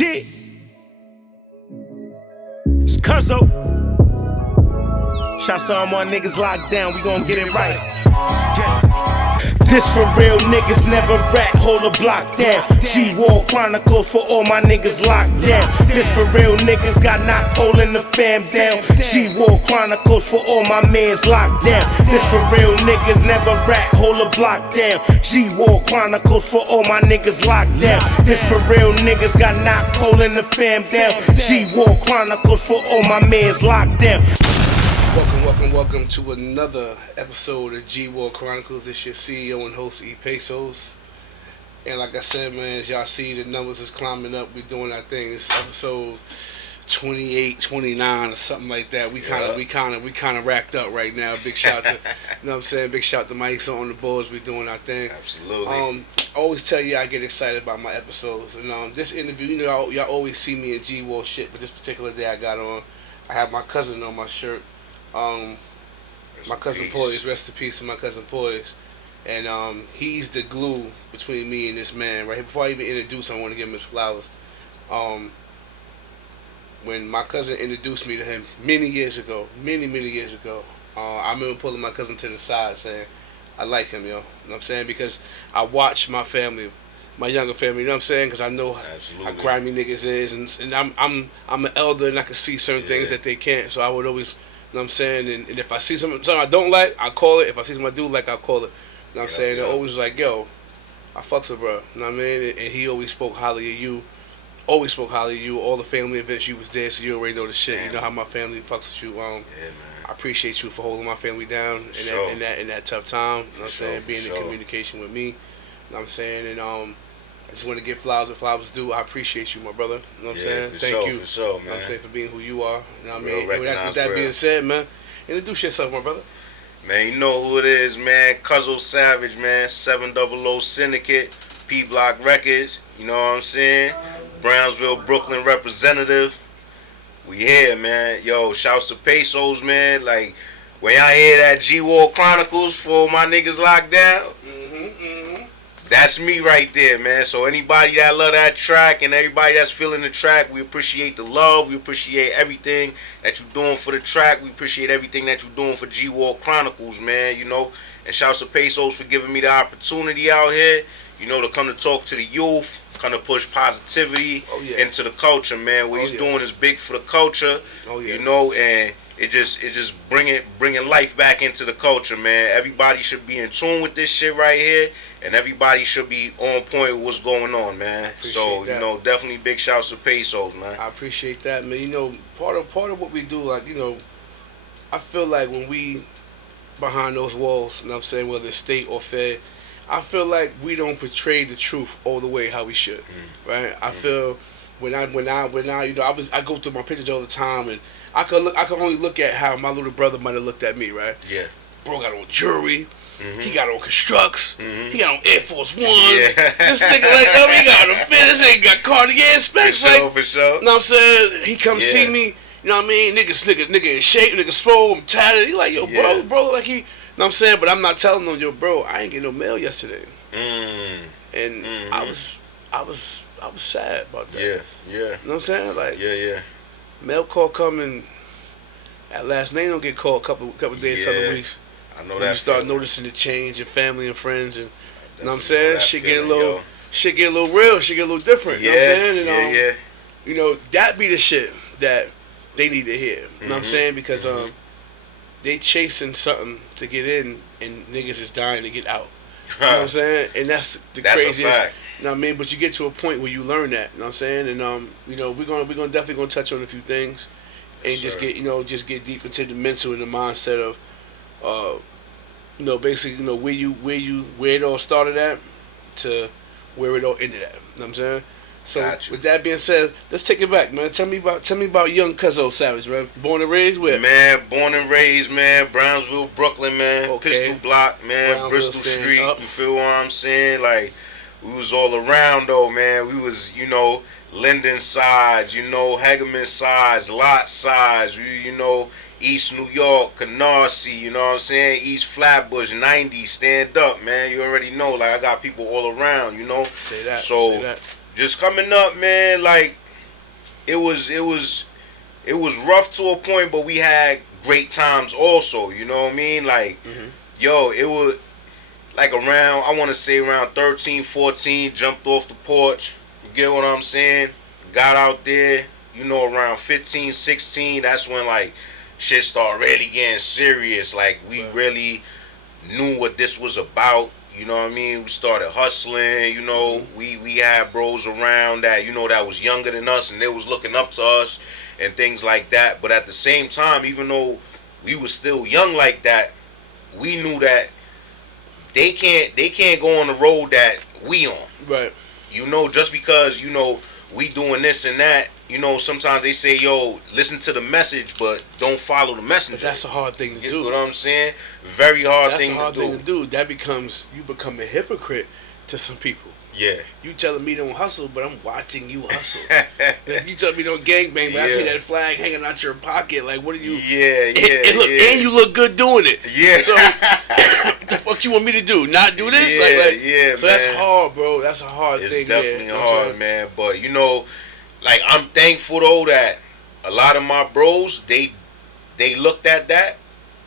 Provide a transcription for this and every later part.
Shit. It's Cuzzo. Shout to all my niggas locked down, we gon' get it right. Let's get it. This for real niggas, never rat, hold a block down. G-War Chronicles for all my niggas locked down. This for real niggas, got knocked holding the fam down. G-War Chronicles for all my mans locked down. This for real niggas, never rat, hold a block down. G-War Chronicles for all my niggas locked down. This for real niggas, got knocked holding the fam down. G-War Chronicles for all my mans locked down. Welcome to another episode of G-War Chronicles. It's your CEO and host, E. Pesos. And like I said, man, as y'all see, the numbers is climbing up. We're doing our thing. It's episode 28, 29 or something like that. We kind of racked up right now. Big shout to, you know what I'm saying? Big shout to Mike's on the boards. We're doing our thing. Absolutely. I always tell you I get excited about my episodes. And this interview, you know, y'all always see me in G-War shit, but this particular day I have my cousin on my shirt. My cousin Poise, rest in peace to my cousin Poise. And he's the glue between me and this man, right? Before I even introduce him, I want to give him his flowers. When my cousin introduced me to him many years ago, I remember pulling my cousin to the side saying, I like him, yo. You know what I'm saying? Because I watch my family, my younger family, you know what I'm saying? Because I know how grimy niggas is, and I'm an elder and I can see certain things that they can't, so I would always, you know what I'm saying? And if I see something I don't like, I call it. If I see something I do like, I'll call it. You know what I'm saying? They're always like, yo, I fucks with bro. You know what I mean? And he always spoke highly of you. Always spoke highly of you. All the family events you was there, so you already know the shit. You know how my family fucks with you. Man. I appreciate you for holding my family down in that tough time. You know what I'm saying? Being in communication with me. You know what I'm saying? And I just want to give flowers where flowers due. I appreciate you, my brother. You know what I'm saying? Thank you. For sure, man. You know what I'm saying? For being who you are. You know what I mean? With that being said, man, introduce yourself, my brother. Man, you know who it is, man. Cuzzo Savage, man. 700 Syndicate, P Block Records. You know what I'm saying? Brownsville, Brooklyn representative. We here, man. Yo, shouts to Pesos, man. Like, when y'all hear that G-War Chronicles for my niggas locked down, that's me right there, man. So anybody that love that track and everybody that's feeling the track, we appreciate the love. We appreciate everything that you're doing for the track. We appreciate everything that you're doing for G-War Chronicles, man, you know. And shouts to Pesos for giving me the opportunity out here, you know, to come to talk to the youth, kind of push positivity into the culture, man. What he's doing is big for the culture, you know, and it just bringing life back into the culture, man. Everybody should be in tune with this shit right here, and everybody should be on point with what's going on, man. So you know, definitely big shouts to Pesos, man. I appreciate that, man. You know, part of what we do, like, you know, I feel like when we behind those walls, you know what I'm saying, whether it's state or fed, I feel like we don't portray the truth all the way how we should, right? I feel when I you know, I go through my pictures all the time, and I can only look at how my little brother might have looked at me, right? Yeah. Bro got on jewelry. He got on Constructs. He got on Air Force Ones. This nigga like, oh, he got on this nigga got Cartier specs. For sure. You know what I'm saying? He come see me. You know what I mean? Nigga in shape. Nigga swole. I'm tatted. He like, yo, bro, like he. You know what I'm saying? But I'm not telling him, yo, bro, I ain't get no mail yesterday. And I was sad about that. Yeah. You know what I'm saying? Like, Yeah. Mail call coming. At last name don't get called a couple days, couple weeks. I know when that. You start noticing the change in family and friends, and you know what I'm saying? Shit get a little real. Shit get a little different. You know what I'm saying? And, you know, that be the shit that they need to hear. You know what I'm saying? Because they chasing something to get in, and niggas is dying to get out. You know what I'm saying? And that's craziest. A fact. You know what I mean? But you get to a point where you learn that. You know what I'm saying? And you know, we're gonna definitely gonna touch on a few things, and just get deep into the mental and the mindset of, you know, basically, you know, where it all started at to where it all ended at. You know what I'm saying? So with that being said, let's take it back, man. Tell me about young Cuzzo Savage, man. Born and raised where? Man, born and raised, man. Brownsville, Brooklyn, man. Pistol Block, man. Brownsville, Bristol Street. You feel what I'm saying? Like, we was all around though, man. We was, you know, Linden sides, you know, Hegeman sides, Lot sides, you know, East New York, Canarsie, you know what I'm saying? East Flatbush, 90, stand up, man. You already know, like, I got people all around, you know? Say that. So, just coming up, man, like, it was rough to a point, but we had great times also. You know what I mean? Like, yo, it was like around, I want to say around 13, 14, jumped off the porch. You get what I'm saying? Got out there, you know, around 15, 16. That's when like shit started really getting serious. Like we really knew what this was about. You know what I mean? We started hustling. You know, we had bros around that, you know, that was younger than us, and they was looking up to us and things like that. But at the same time, even though we was still young like that, we knew that they can't go on the road that we on. Right. You know, just because, you know, we doing this and that, you know, sometimes they say, yo, listen to the message, but don't follow the messenger. But that's a hard thing to do. You know what I'm saying? Very hard That's thing a hard to do. thing to do. That becomes, you become a hypocrite to some people. Yeah. You telling me don't hustle, but I'm watching you hustle. You telling me don't gangbang, but I see that flag hanging out your pocket. Like, what are you? And you look good doing it. Yeah. So, what the fuck you want me to do? Not do this? So man. that's hard, bro. That's a hard thing. It's definitely hard, man. But, you know, like, I'm thankful, though, that a lot of my bros, they looked at that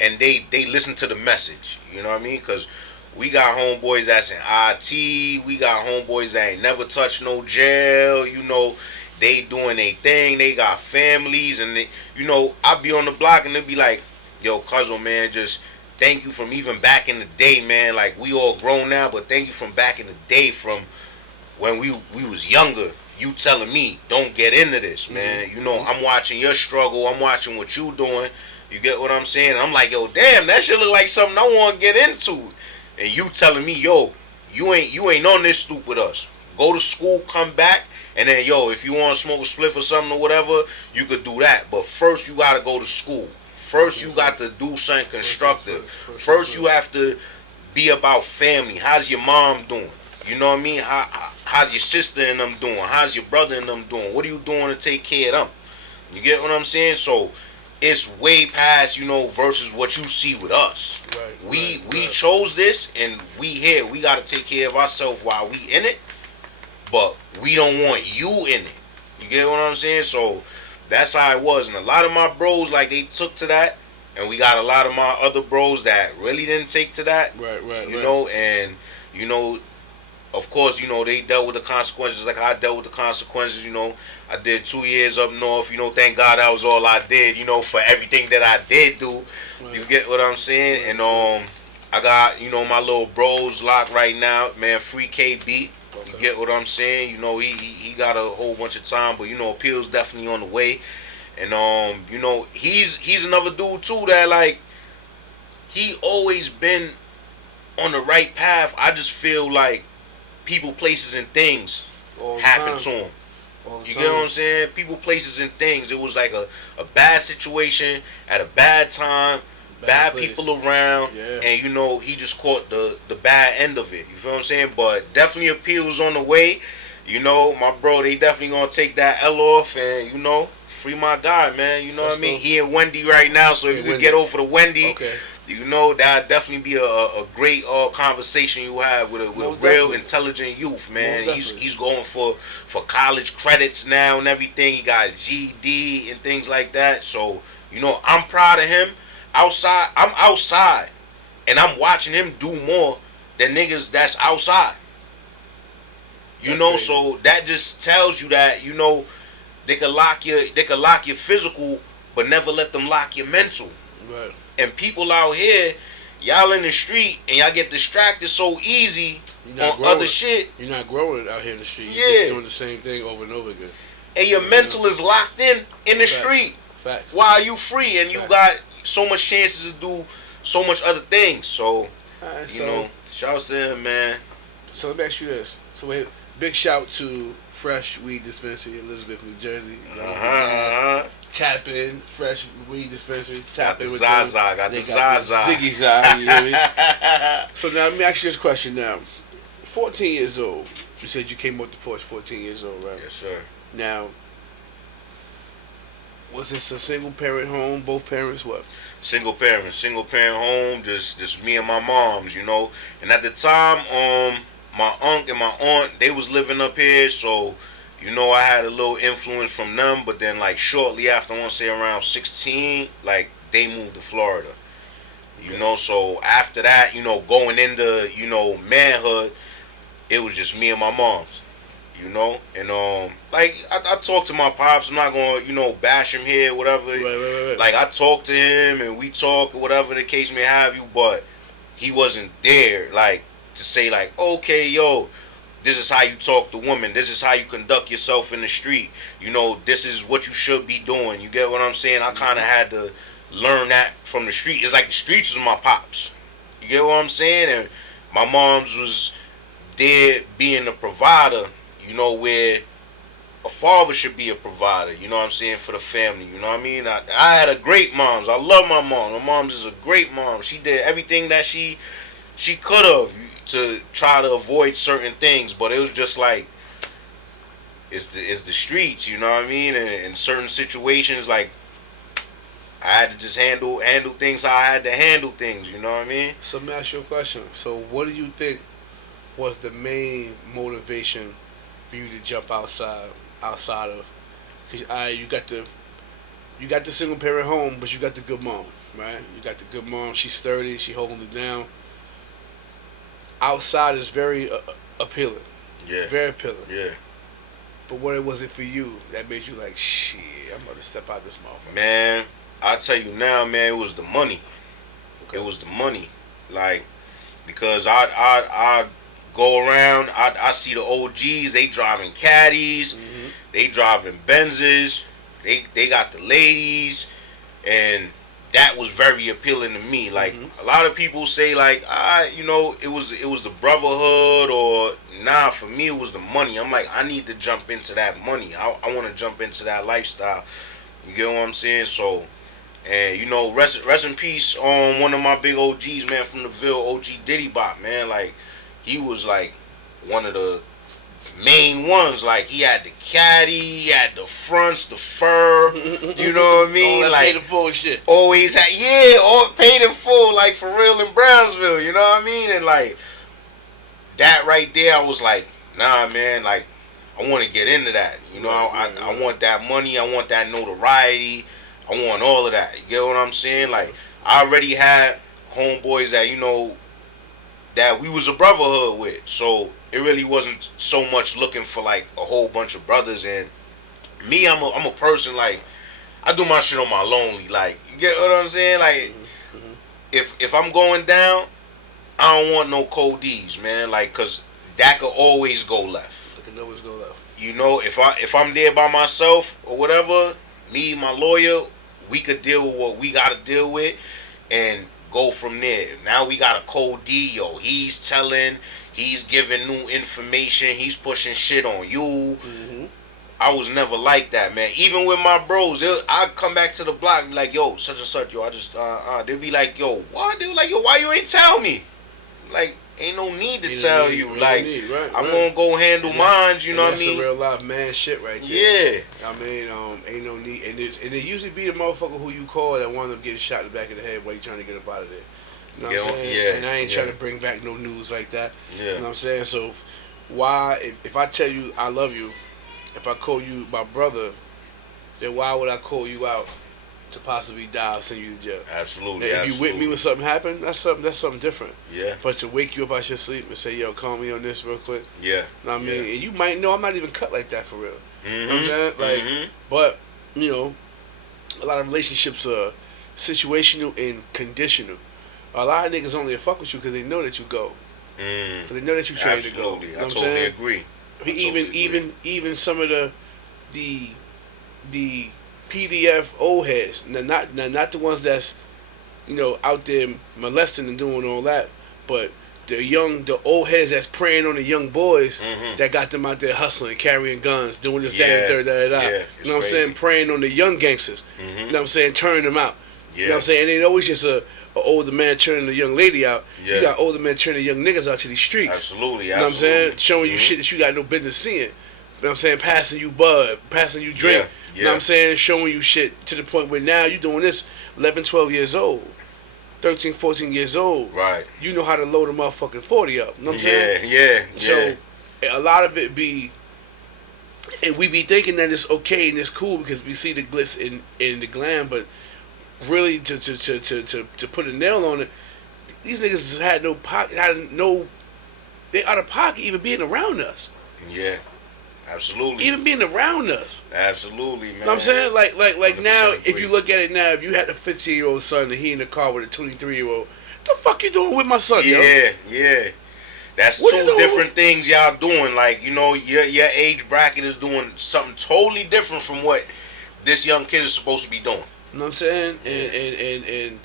and they listened to the message. You know what I mean? Because we got homeboys that's in IT. We got homeboys that ain't never touched no jail. You know, they doing their thing. They got families. And, they, you know, I be on the block and they be like, yo, Cuzzo, man, just thank you from even back in the day, man. Like, we all grown now, but thank you from back in the day, from when we was younger. You telling me, don't get into this, man. You know, I'm watching your struggle. I'm watching what you doing. You get what I'm saying? I'm like, yo, damn, that shit look like something I want to get into. And you telling me, yo, you ain't on this stoop with us. Go to school, come back, and then, yo, if you want to smoke a spliff or something or whatever, you could do that. But first, you got to go to school. First, you got to do something constructive. First, you have to be about family. How's your mom doing? You know what I mean? How's your sister and them doing? How's your brother and them doing? What are you doing to take care of them? You get what I'm saying? So it's way past, you know, versus what you see with us. Right, we chose this, and we here. We got to take care of ourselves while we in it, but we don't want you in it. You get what I'm saying? So that's how it was. And a lot of my bros, like, they took to that, and we got a lot of my other bros that really didn't take to that. Right. You know, and, you know, of course, you know, they dealt with the consequences like I dealt with the consequences. You know, I did 2 years up north. You know, thank God that was all I did, you know, for everything that I did do. Right. You get what I'm saying? And I got, you know, my little bros locked right now, man, Free KB. Okay. You get what I'm saying? You know, he got a whole bunch of time, but, you know, appeal's definitely on the way. And, you know, he's another dude, too, that, like, he always been on the right path. I just feel like people, places, and things happen to him. You get what I'm saying? People, places, and things. It was like a bad situation at a bad time, bad people around, and, you know, he just caught the bad end of it. You feel what I'm saying? But definitely appeals on the way. You know, my bro, they definitely gonna take that L off, and, you know, free my guy, man. You know what I mean? He and Wendy right now, so if you could get over to Wendy, you know, that'd definitely be a great conversation you have with a real intelligent youth, man. He's going for college credits now and everything. He got GD and things like that. So, you know, I'm proud of him. I'm outside, and I'm watching him do more than niggas that's outside. You know, so that just tells you that, you know, they could lock your physical, but never let them lock your mental. Right. And people out here, y'all in the street, and y'all get distracted so easy on other shit. You're not growing out here in the street. You're just doing the same thing over and over again. And your mental is locked in the street. Facts. While you free, and you got so much chances to do so much other things. So, you know, shouts to him, man. So let me ask you this. So big shout to Fresh Weed Dispensary, Elizabeth, New Jersey. Tap in, Fresh Weed Dispensary. Tap in with Zaza. Got the Zaza. Ziggy Zaza, you hear me? So now let me ask you this question now. 14 years old. You said you came off the porch 14 years old, right? Yes, sir. Now, was this a single parent home? Both parents, what? Single parent home, just me and my moms, you know. And at the time, my uncle and my aunt, they was living up here, so, You know, I had a little influence from them, but then like shortly after, I want to say around 16, like they moved to Florida. You know, so after that, you know, going into, you know, manhood, it was just me and my moms. You know, and like I talk to my pops. I'm not gonna, you know, bash him here, whatever. Right. Like I talk to him and we talk, whatever the case may have you. But he wasn't there, like to say, like, okay, yo, this is how you talk to women. This is how you conduct yourself in the street. You know, this is what you should be doing. You get what I'm saying? I kind of had to learn that from the street. It's like the streets was my pops. You get what I'm saying? And my mom's was there being the provider. You know, where a father should be a provider, you know what I'm saying, for the family, you know what I mean? I had a great moms. I love my mom. My mom's is a great mom. She did everything that she could have to try to avoid certain things, but it was just like, it's the streets, you know what I mean? And in certain situations, like, I had to just handle things how I had to handle things, you know what I mean? So let me ask you a question. So what do you think was the main motivation for you to jump outside of, because you got the single parent home, but you got the good mom, right? You got the good mom. She's sturdy. She holding it down. Outside is very appealing. Yeah. Very appealing. Yeah. But what was it for you that made you like, shit, I'm about to step out this motherfucker? Man, I tell you now, man, it was the money. Okay. It was the money, like, because I go around, I see the OGs, they driving caddies, they driving Benzes, they got the ladies, and that was very appealing to me. Like, a lot of people say, like, you know, it was the brotherhood, or nah, for me it was the money. I'm like, I need to jump into that money. I want to jump into that lifestyle. You get what I'm saying? So, and you know, rest in peace on one of my big OGs, man, from the Ville, OG Diddy Bop, man. Like, he was like one of the main ones. Like, he had the caddy, he had the fronts, the fur, you know what I mean? All that like, paid in full shit. Always had, yeah, all paid in full, like, for real in Brownsville, you know what I mean? And like, that right there, I was like, nah, man, like, I want to get into that. You know, I want that money, I want that notoriety, I want all of that. You get what I'm saying? Like, I already had homeboys that, you know, that we was a brotherhood with, so it really wasn't so much looking for like a whole bunch of brothers. And me, I'm a person, like, I do my shit on my lonely. Like, you get what I'm saying? Like, if I'm going down, I don't want no cold D's, man. Like, cause that could always go left. It can always go left. You know, if I'm there by myself or whatever, me, my lawyer, we could deal with what we gotta deal with and go from there. Now we got a cold D, yo. He's giving new information. He's pushing shit on you. I was never like that, man. Even with my bros, I'd come back to the block and be like, yo, such and such, yo. I just, they'd be like, yo, what? They'd be like, yo, why you ain't tell me? Like, ain't no need to tell you. Like, I'm gonna go handle mines, you know what I mean? That's a real live man shit right there. Yeah. I mean, ain't no need. And it usually be the motherfucker who you call that wound up getting shot in the back of the head while you trying to get up out of there. You know what I'm saying? Yeah. And I ain't trying to bring back no news like that. Yeah. You know what I'm saying? So, why, if I tell you I love you, if I call you my brother, then why would I call you out to possibly die or send you to jail? Absolutely. Now, if you with me when something happened, that's something different. Yeah. But to wake you up out your sleep and say, yo, call me on this real quick. Yeah. You know what I mean? And you might know I'm not even cut like that for real. You know what I'm saying? Like, Mm-hmm. but, you know, a lot of relationships are situational and conditional. A lot of niggas only fuck with you because they know that you go. Because they know that you train to go. Absolutely. You know I what I'm totally saying? agree. Even some of the PDF old heads, not the ones that's, you know, out there molesting and doing all that, but the old heads that's preying on the young boys that got them out there hustling, carrying guns, doing this, that, and third, that. Yeah, you know what I'm saying? Preying on the young gangsters. You know what I'm saying? Turning them out. Yeah. You know what I'm saying? It ain't always just a older man turning a young lady out. Yeah. You got older men turning young niggas out to these streets. Absolutely. You know what I'm saying? Showing you shit that you got no business seeing. You know what I'm saying? Passing you bud, passing you drink. Yeah. You know what I'm saying? Showing you shit to the point where now you doing this 11, 12 years old. 13, 14 years old. Right. You know how to load a motherfucking 40 up. You know what I'm saying? Yeah. So, a lot of it be And we be thinking that it's okay and it's cool because we see the glitz in the glam, but really to put a nail on it, these niggas had no pocket, they out of pocket even being around us. Yeah, absolutely. Even being around us. Absolutely, man. You know what I'm saying? Like now, agree. if you look at it now, if you had a 15-year-old son and he in the car with a 23-year-old, what the fuck you doing with my son, yo? Yeah. That's What two you doing? different things y'all doing. Like, you know, your age bracket is doing something totally different from what this young kid is supposed to be doing. You know what I'm saying? And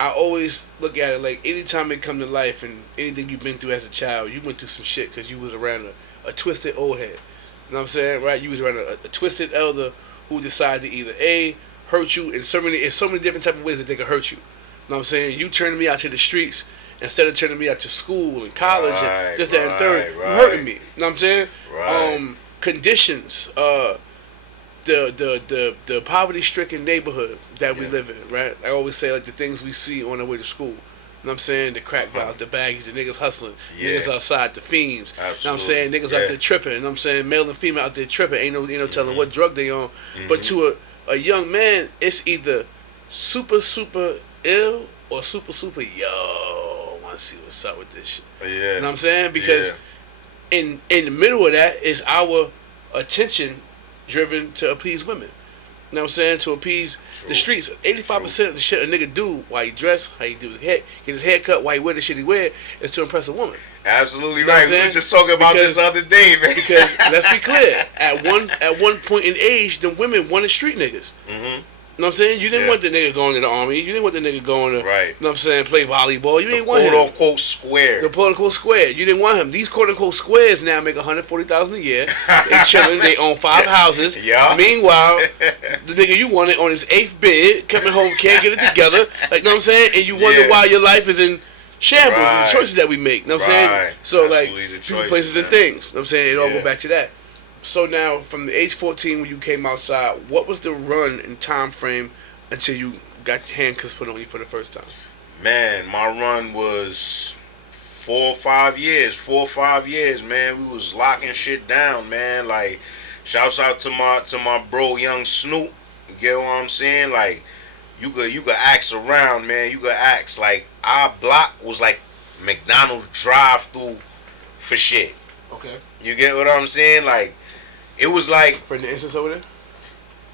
I always look at it like anytime it come to life and anything you've been through as a child, you went through some shit because you was around a twisted old head. You know what I'm saying? Right? You was around a twisted elder who decided to either A, hurt you in so many different type of ways that they could hurt you. You know what I'm saying? You turning me out to the streets instead of turning me out to school and college and this, that, and third. You hurting me. You know what I'm saying? Right. Conditions, the poverty-stricken neighborhood that we live in, right? I always say, like, the things we see on our way to school. You know what I'm saying? The crack guys, the baggies, the niggas hustling, niggas outside, the fiends. Absolutely. You know what I'm saying? Niggas out there tripping. You know what I'm saying? Male and female out there tripping. Ain't no telling what drug they on. But to a young man, it's either super, super ill or super, super, yo, I want to see what's up with this shit. Yeah. You know what I'm saying? Because in the middle of that is our attention driven to appease women. You know what I'm saying? To appease the streets. 85% of the shit a nigga do while he dress, how he do his hair, get his hair cut, why he wear the shit he wear, is to impress a woman. Absolutely You know right. what I'm We were just talking about this the other day, man. Because let's be clear, at one point in age, the women wanted street niggas. You know what I'm saying? You didn't want the nigga going to the army. You didn't want the nigga going to, you know what I'm saying, play volleyball. You didn't want him. Quote unquote square. The quote unquote square. You didn't want him. These quote unquote squares now make $140,000 a year. They chilling. They own 5 houses. Yeah. Meanwhile, the nigga you wanted on his 8th bed, coming home, can't get it together. Like, you know what I'm saying? And you wonder why your life is in shambles. The choices that we make. You know what I'm saying? So, absolutely, like, people, places, and things. You know what I'm saying? It all go back to that. So now, from the age 14 when you came outside, what was the run and time frame until you got handcuffs put on you for the first time? Man, my run was 4 or 5 years. 4 or 5 years, man. We was locking shit down, man. Like, shouts out to my bro, Young Snoop. You get what I'm saying? Like, you could ask around, man. You could ask. Like, our block was like McDonald's drive-through for shit. Okay. You get what I'm saying? Like, it was like, for the instance over there?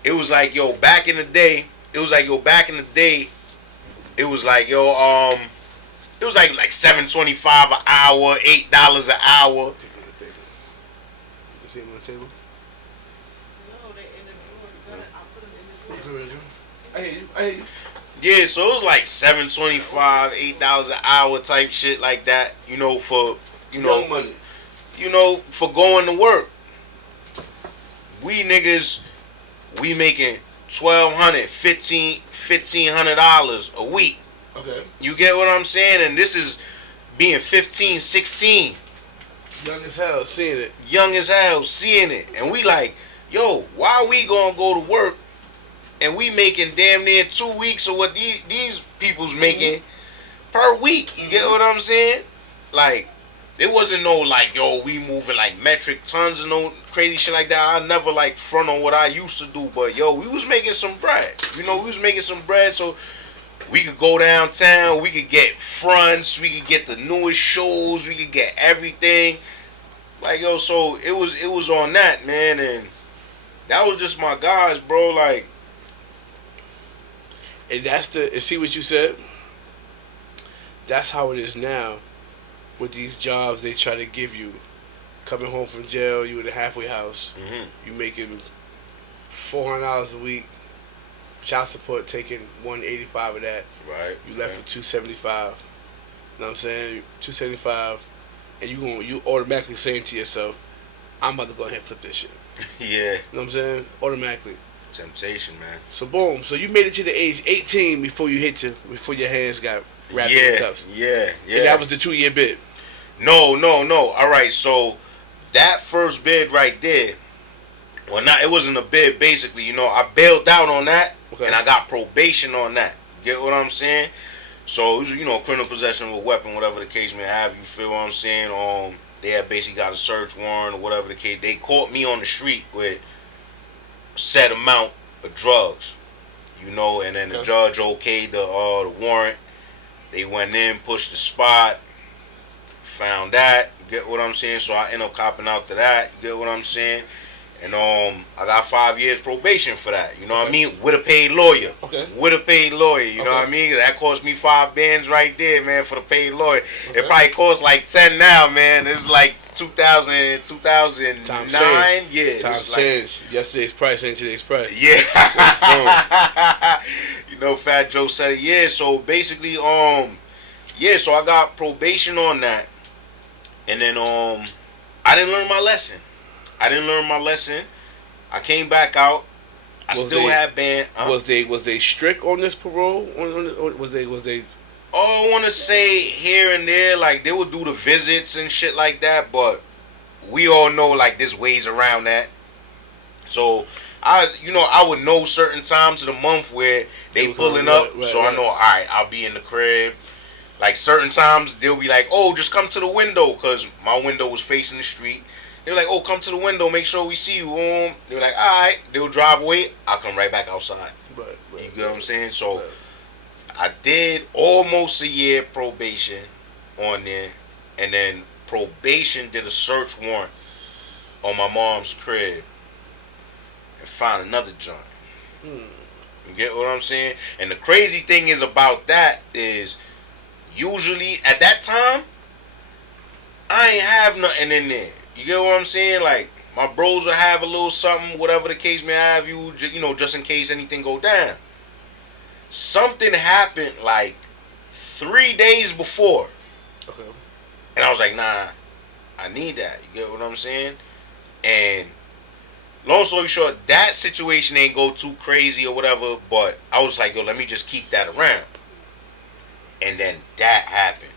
It was like, yo, back in the day, it was like, yo, it was like $7.25 an hour, $8 an hour. You see him on the table? No, they in the drawer. I put them in the drawer. I hear you. Yeah, so it was like $7.25, $8 an hour type shit like that. You know, for Young money. You know, for going to work. We niggas, we making $1,200, $1,500 a week. Okay. You get what I'm saying? And this is being 15, 16. Young as hell, seeing it. Young as hell, seeing it. And we like, yo, why we gonna go to work and we making damn near 2 weeks of what these people's making per week? You get what I'm saying? Like, it wasn't no like, yo, we moving like metric tons and no crazy shit like that. I never like front on what I used to do, but yo, we was making some bread. You know, we was making some bread so we could go downtown, we could get fronts, we could get the newest shows, we could get everything. Like, yo, so it was on that, man, and that was just my guys, bro. Like, and see what you said? That's how it is now. With these jobs they try to give you, coming home from jail, you in a halfway house, you making $400 a week, child support taking $185 of that, right? You left with $275. You know what I'm saying? $275, and you automatically saying to yourself, I'm about to go ahead and flip this shit. Yeah. You know what I'm saying? Automatically. Temptation, man. So boom. So you made it to the age 18 before your hands got wrapped in the cuffs. Yeah. And that was the 2-year bid. No. All right, so that first bid right there, well, it wasn't a bid, basically. You know, I bailed out on that, and I got probation on that. Get what I'm saying? So, it was, criminal possession of a weapon, whatever the case may have. You feel what I'm saying? They had basically got a search warrant or whatever the case. They caught me on the street with a set amount of drugs, you know, and then the judge okayed the warrant. They went in, pushed the spot, found that. You get what I'm saying? So I end up copping out to that. You get what I'm saying? And I got 5 years probation for that. You know what I mean? With a paid lawyer. Okay. With a paid lawyer. You know what I mean? That cost me 5 bands right there, man, for the paid lawyer. It probably costs like 10 now, man. It's like 2009. Yeah. Times change. Yesterday's price ain't today's price. Yeah. You know, Fat Joe said it. Yeah. So basically, yeah. So I got probation on that, and then I didn't learn my lesson. I came back out. I still had band. Was they strict on this parole? Or was they? Oh, I want to say here and there, like they would do the visits and shit like that, but we all know like there's ways around that. So I would know certain times of the month where they pulling up, so I know, all right, I'll be in the crib. Like certain times they'll be like, oh, just come to the window, because my window was facing the street. They were like, oh, come to the window, make sure we see you. They were like, all right. They'll drive away. I'll come right back outside. You get what I'm saying? So I did almost a year probation on there, and then probation did a search warrant on my mom's crib and found another joint. You get what I'm saying? And the crazy thing is about that is usually at that time I ain't have nothing in there. You get what I'm saying? Like, my bros will have a little something, whatever the case may have, you know, just in case anything go down. Something happened like 3 days before. Okay. And I was like, nah, I need that. You get what I'm saying? And long story short, that situation ain't go too crazy or whatever, but I was like, yo, let me just keep that around. And then that happened.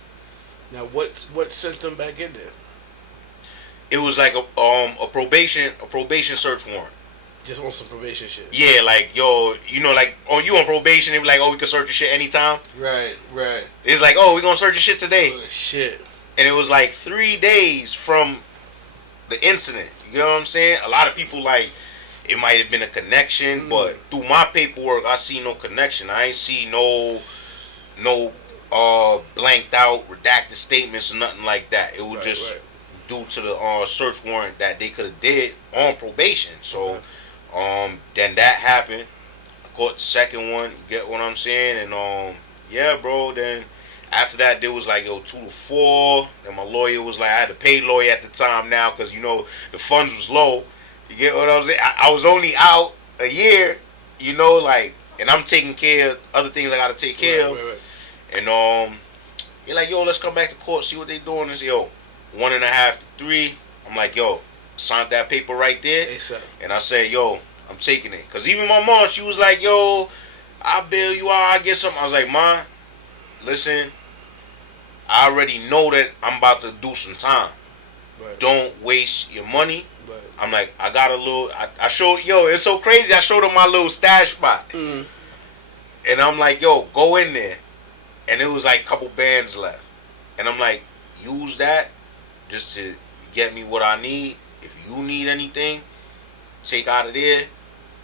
Now, what sent them back in there? It was like a probation search warrant. Just on some probation shit. Yeah, like, yo, you know, like, oh, you on probation, they be like, oh, we can search your shit anytime. Right. It's like, oh, we gonna search your shit today. Oh, shit. And it was like 3 days from the incident. You know what I'm saying? A lot of people, like, it might have been a connection, but through my paperwork, I see no connection. I ain't see no blanked out, redacted statements or nothing like that. It was just due to the search warrant that they could have did on probation. So then that happened. I caught the second one, get what I'm saying? And yeah, bro, then after that there was like, yo, 2 to 4. Then my lawyer was like, I had to pay lawyer at the time now, because, you know, the funds was low. You get what I'm saying? I was only out a year, you know, like, and I'm taking care of other things I gotta take care of. And you're like, yo, let's come back to court, see what they doing. And say, yo, 1.5 to 3. I'm like, yo, signed that paper right there. ASAP. And I said, yo, I'm taking it. Because even my mom, she was like, yo, I'll bail you out, I get something. I was like, Ma, listen, I already know that I'm about to do some time. Don't waste your money. I'm like, I got a little, I showed, yo, it's so crazy. I showed him my little stash spot. And I'm like, yo, go in there. And it was like a couple bands left. And I'm like, use that just to get me what I need. If you need anything, take out of there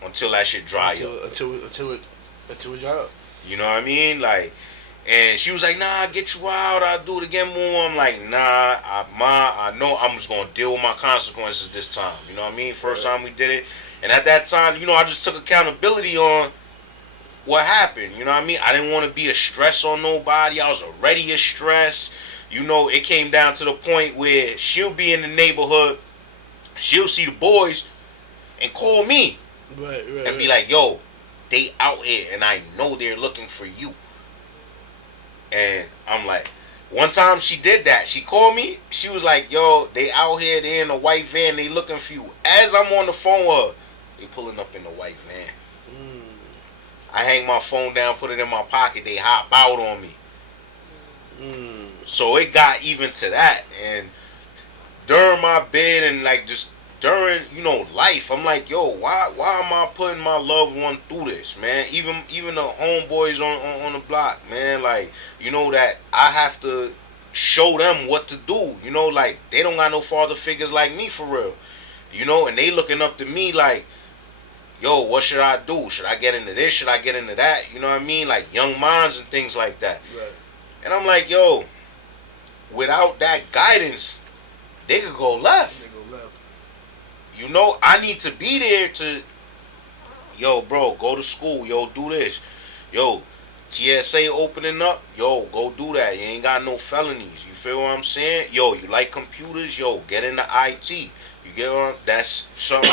until that shit dry up. Until it dry up. You know what I mean? Like, and she was like, nah, I'll get you out. I'll do it again more. I'm like, nah, I know I'm just going to deal with my consequences this time. You know what I mean? First time we did it. And at that time, you know, I just took accountability on what happened. You know what I mean? I didn't want to be a stress on nobody. I was already a stress. You know, it came down to the point where she'll be in the neighborhood, she'll see the boys and call me. And be like, yo, they out here and I know they're looking for you. And I'm like, one time she did that. She called me. She was like, yo, they out here. They in a white van. They looking for you. As I'm on the phone with her, they pulling up in the white van. I hang my phone down, put it in my pocket. They hop out on me. So it got even to that. And during my bid and like just during, you know, life, I'm like, yo, why am I putting my loved one through this, man? Even the homeboys on the block, man, like, you know, that I have to show them what to do. You know, like they don't got no father figures like me for real. You know, and they looking up to me like, yo, what should I do? Should I get into this? Should I get into that? You know what I mean? Like young minds and things like that. Right. And I'm like, yo, without that guidance, they could go left. They go left. You know, I need to be there to, yo, bro, go to school. Yo, do this. Yo, TSA opening up. Yo, go do that. You ain't got no felonies. You feel what I'm saying? Yo, you like computers? Yo, get into IT. You get what that's something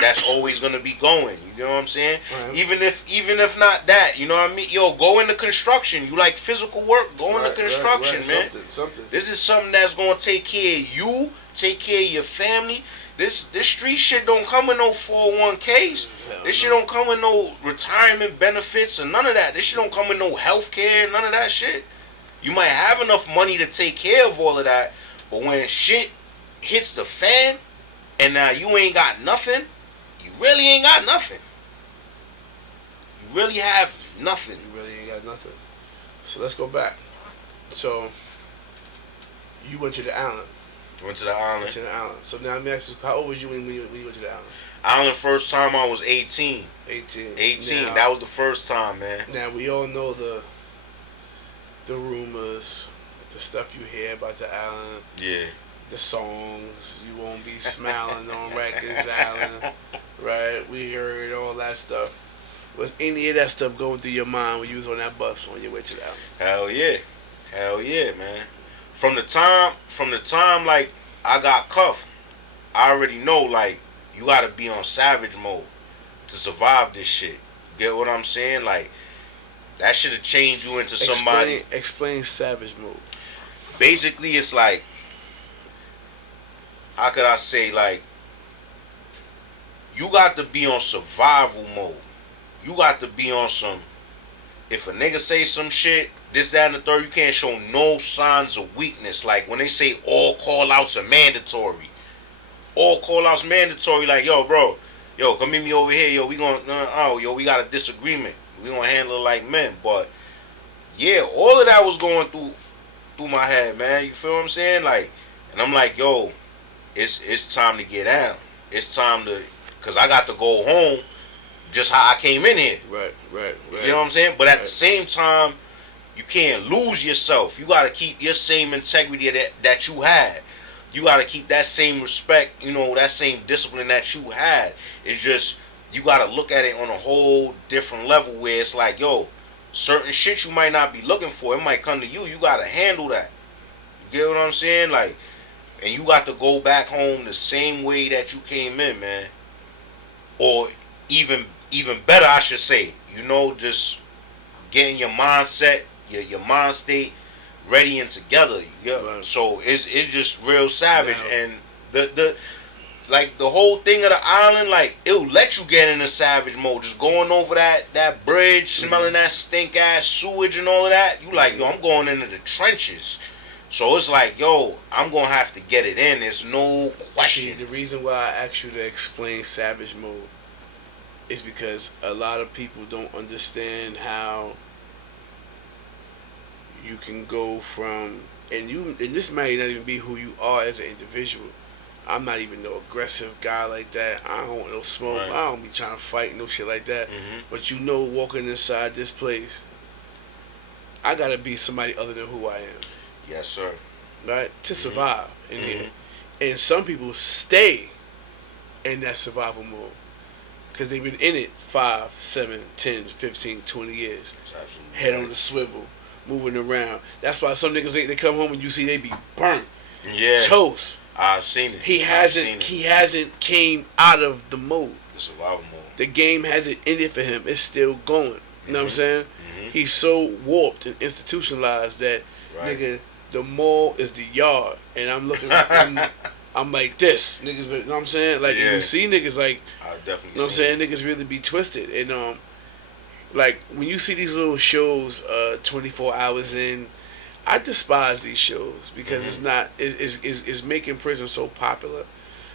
that's always gonna be going. You get what I'm saying? Right. Even if not that, you know what I mean? Yo, go into construction. You like physical work? Go into construction, man. Something. This is something that's gonna take care of you, take care of your family. This street shit don't come with no 401ks. This shit don't come with no retirement benefits and none of that. This shit don't come with no health care, none of that shit. You might have enough money to take care of all of that, but when shit hits the fan and now you ain't got nothing, you really ain't got nothing. You really have nothing. You really ain't got nothing. So let's go back. So you went to the island. Went to the island. Went to the island. So now let me ask you, how old was you when you went to the island? Island first time I was 18. 18. 18. Now, that was the first time, man. Now we all know the rumors, the stuff you hear about the island. Yeah. The songs, you won't be smiling on Rikers Island, right? We heard all that stuff. Was any of that stuff going through your mind when you was on that bus on your way to the island? Hell yeah, man. From the time like I got cuffed, I already know like you gotta be on savage mode to survive this shit. Get what I'm saying? Like that should have changed you into somebody. Explain savage mode. Basically, it's like, how could I say, like, you got to be on survival mode. You got to be on some, if a nigga say some shit, this, that, and the third, you can't show no signs of weakness. Like, when they say all call-outs are mandatory. All call-outs mandatory, like, yo, bro, yo, come meet me over here, yo, we we got a disagreement. We gonna handle it like men. But, yeah, all of that was going through my head, man. You feel what I'm saying? Like, and I'm like, yo, it's time to get out. It's time to, cause I got to go home, just how I came in here. Right. You know what I'm saying? But at the same time, you can't lose yourself. You gotta keep your same integrity that you had. You gotta keep that same respect. You know, that same discipline that you had. It's just you gotta look at it on a whole different level where it's like, yo, certain shit you might not be looking for. It might come to you. You gotta handle that. You get what I'm saying? Like. And you got to go back home the same way that you came in, man. Or even better, I should say. You know, just getting your mindset, your mind state ready and together. Right. So it's just real savage. Yeah. And the whole thing of the island, like, it'll let you get into savage mode. Just going over that bridge, smelling that stink ass sewage and all of that. You like, yo, I'm going into the trenches. So it's like, yo, I'm going to have to get it in. There's no question. See, the reason why I asked you to explain savage mode is because a lot of people don't understand how you can go from, and this might not even be who you are as an individual. I'm not even no aggressive guy like that. I don't want no smoke. Right. I don't be trying to fight, no shit like that. Mm-hmm. But you know, walking inside this place, I got to be somebody other than who I am. Yes, sir. Right? To survive in here. And some people stay in that survival mode because they've been in it 5, 7, 10, 15, 20 years. Absolutely. Head on the swivel, moving around. That's why some niggas, they come home and you see they be burnt. Yeah. Toast. I've seen it. He hasn't came out of the mode. The survival mode. The game hasn't ended for him. It's still going. You know what I'm saying? Mm-hmm. He's so warped and institutionalized that, nigga, the mall is the yard, and I'm looking. I'm like this, niggas. You know what I'm saying? Like, you see niggas like, I definitely. You know what I'm saying? Niggas really be twisted, and like when you see these little shows, 24 hours in, I despise these shows because it's not. It's making prison so popular.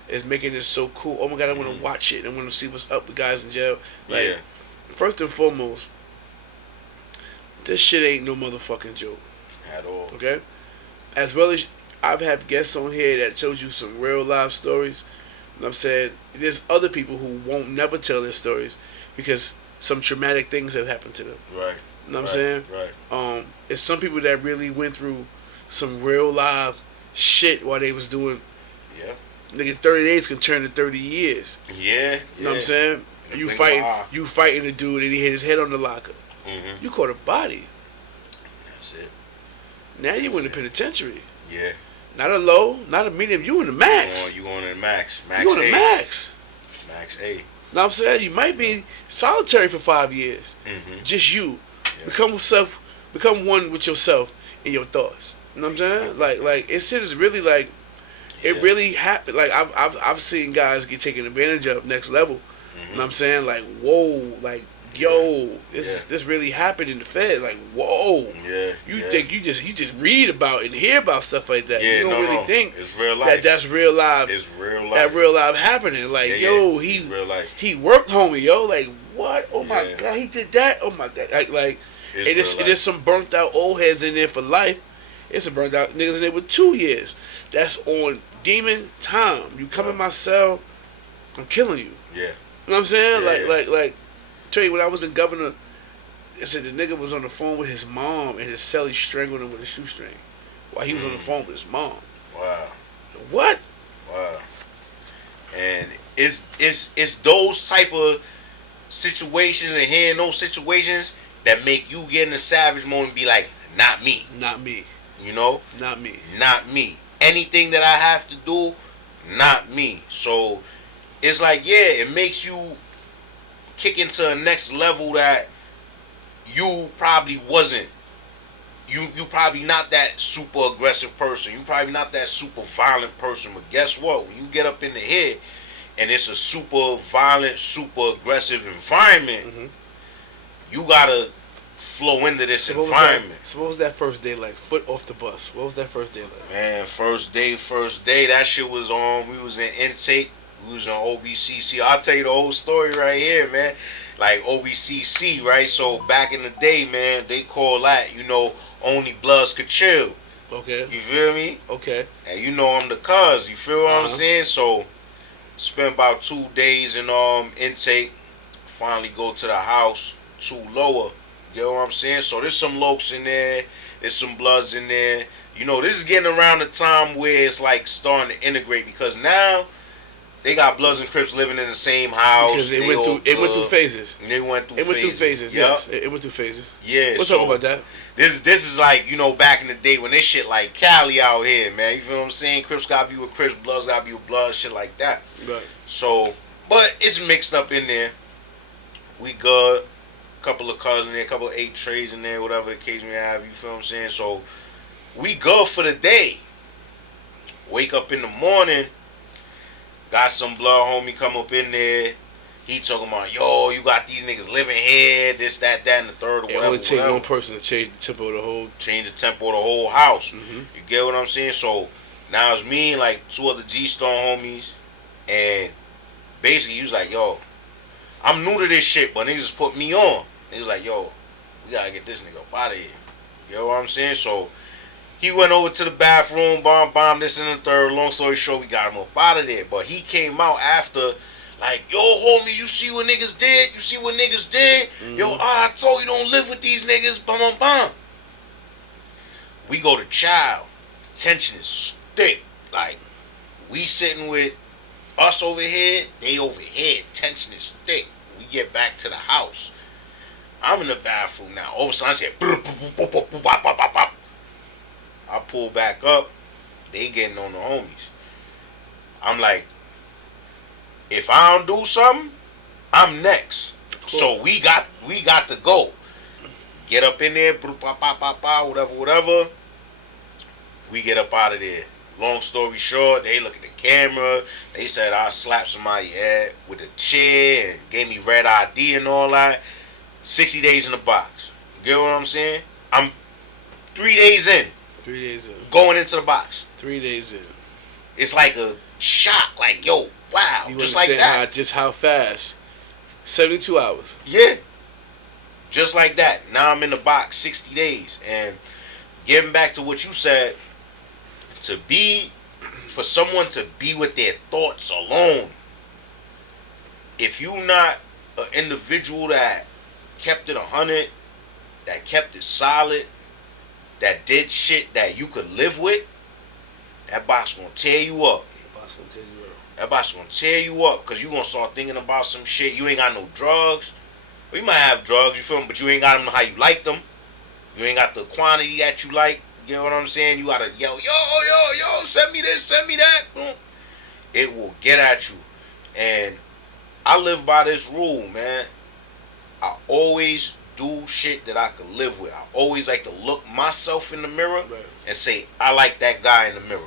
It's making it so cool. Oh my god, I want to watch it. I want to see what's up with guys in jail. Like, first and foremost, this shit ain't no motherfucking joke. At all. Okay? as well as I've had guests on here that told you some real life stories. You know what I'm saying? There's other people who won't never tell their stories because some traumatic things have happened to them. Right. You know what I'm saying? Right. It's some people that really went through some real live shit while they was doing. Yeah. Nigga, 30 days can turn to 30 years. Yeah. You know what I'm saying? You fighting a dude and he hit his head on the locker. Mm-hmm. You caught a body. That's it. Now you in the penitentiary. Yeah. Not a low, not a medium. You in the max. You going in the max. Max You in the A. max. Max A. Know what I'm saying? You might be solitary for 5 years. Mm-hmm. Just you. Yeah. Become one with yourself and your thoughts. You know what I'm saying? Like it shit is really like it really happened. Like I've seen guys get taken advantage of next level. Mm-hmm. You know what I'm saying? Like whoa, like yo, this really happened in the Fed. Like whoa. Yeah. You think you just read about and hear about stuff like that. Yeah, You don't really think it's real life. that's real life. It's real life. That real life happening. Like yo, it's real life. he worked, homie. Yo, like what? Oh my Yeah. god, he did that. Oh my god, like It's it is some burnt out old heads in there for life. It's some burnt out niggas in there with 2 years. That's on demon time. You come in my cell, I'm killing you. Yeah. You know what I'm saying? Yeah, Like. Tell you when I was in governor, it said the nigga was on the phone with his mom and his cellie strangled him with a shoestring while he was on the phone with his mom. Wow. What? Wow. And it's those type of situations and hearing those situations that make you get in the savage mode and be like, not me. Not me. You know? Not me. Not me. Anything that I have to do, not me. So it's like, yeah, it makes you kick into a next level that you probably wasn't. You probably not that super aggressive person. You probably not that super violent person. But guess what? When you get up in the head and it's a super violent, super aggressive environment, you gotta flow into this environment. So what was that first day like? Foot off the bus. What was that first day like? Man, first day, that shit was on. We was in intake. We was on OBCC. I'll tell you the whole story right here, man. Like OBCC, right? So back in the day, man, they call that, only Bloods could chill. Okay. You feel me? Okay. And I'm the cuz. You feel what I'm saying? So spent about 2 days in intake. Finally go to the house, 2 lower. You know what I'm saying? So there's some lokes in there. There's some Bloods in there. This is getting around the time where it's like starting to integrate because now they got Bloods and Crips living in the same house. Because it went through phases. They went through phases. Yep. Yes. It went through phases. Yeah. We'll talk about that. This is like, back in the day when this shit like Cali out here, man. You feel what I'm saying? Crips gotta be with Crips, Bloods gotta be with Bloods, shit like that. Right. So, but it's mixed up in there. We good. Couple of cousins in there, couple of 8 trays in there, whatever the case may have, you feel what I'm saying? So, we good for the day. Wake up in the morning, got some blood homie come up in there. He talking about, yo, you got these niggas living here, this, that, and the third, or It whatever. only take one person to change the tempo of the whole house. Mm-hmm. You get what I'm saying? So now it's me and like 2 other G-Stone homies, and basically he was like, yo, I'm new to this shit, but niggas just put me on. He was like, yo, we gotta get this nigga up out of here. You know what I'm saying? So he went over to the bathroom, bomb, this and the third. Long story short, we got him up out of there. But he came out after, like, yo, homies, you see what niggas did? You see what niggas did? Mm-hmm. Yo, I told you don't live with these niggas, bum. We go to child. The tension is thick. Like, we sitting with us over here, they over here. Tension is thick. We get back to the house. I'm in the bathroom now. All of a sudden, I said, I pull back up. They getting on the homies. I'm like, if I don't do something, I'm next. So we got to go. Get up in there, whatever. We get up out of there. Long story short, they look at the camera. They said I slapped somebody head with a chair and gave me red ID and all that. 60 days in the box. You get what I'm saying? I'm 3 days in. 3 days in. Going into the box. 3 days in. It's like a shock. Like, yo, wow. You just like that. How fast. 72 hours. Yeah. Just like that. Now I'm in the box 60 days. And getting back to what you said, for someone to be with their thoughts alone, if you not an individual that kept it 100, that kept it solid, that did shit that you could live with, that box gonna tear you up. That box gonna tear you up because you gonna start thinking about some shit. You ain't got no drugs. Well, you might have drugs, you feel me, but you ain't got them how you like them. You ain't got the quantity that you like. You know what I'm saying? You gotta yell, yo, send me this, send me that. Boom. It will get at you. And I live by this rule, man. I always do shit that I can live with. I always like to look myself in the mirror and say, I like that guy in the mirror.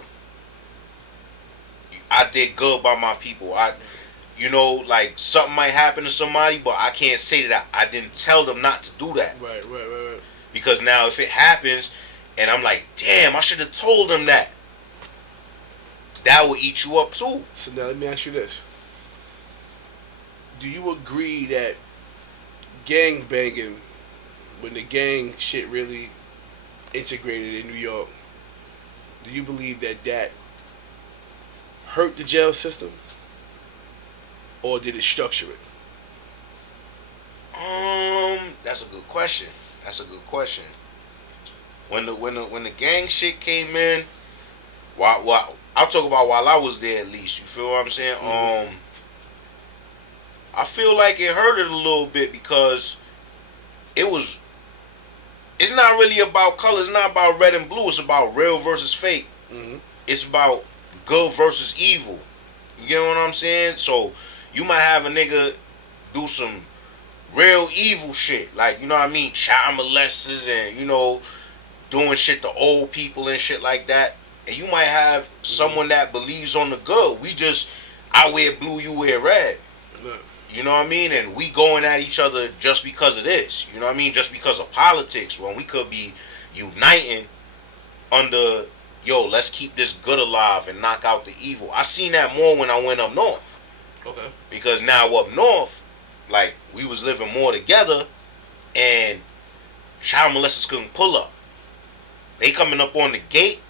I did good by my people. Like something might happen to somebody, but I can't say that I didn't tell them not to do that. Right. Because now if it happens and I'm like, damn, I should have told them that. That will eat you up too. So now let me ask you this. Do you agree that gang banging, when the gang shit really integrated in New York, do you believe that hurt the jail system? Or did it structure it? That's a good question. When the gang shit came in, while I'll talk about while I was there at least. You feel what I'm saying? Mm-hmm. I feel like it hurt it a little bit because it's not really about color. It's not about red and blue. It's about real versus fake. Mm-hmm. It's about good versus evil. You get what I'm saying? So you might have a nigga do some real evil shit, like, you know what I mean, child molesters and, doing shit to old people and shit like that. And you might have someone that believes on the good. I wear blue, you wear red. You know what I mean? And we going at each other just because of this. You know what I mean? Just because of politics, when we could be uniting under, let's keep this good alive and knock out the evil. I seen that more when I went up north. Okay. Because now up north, like, we was living more together, and child molesters couldn't pull up. They coming up on the gate.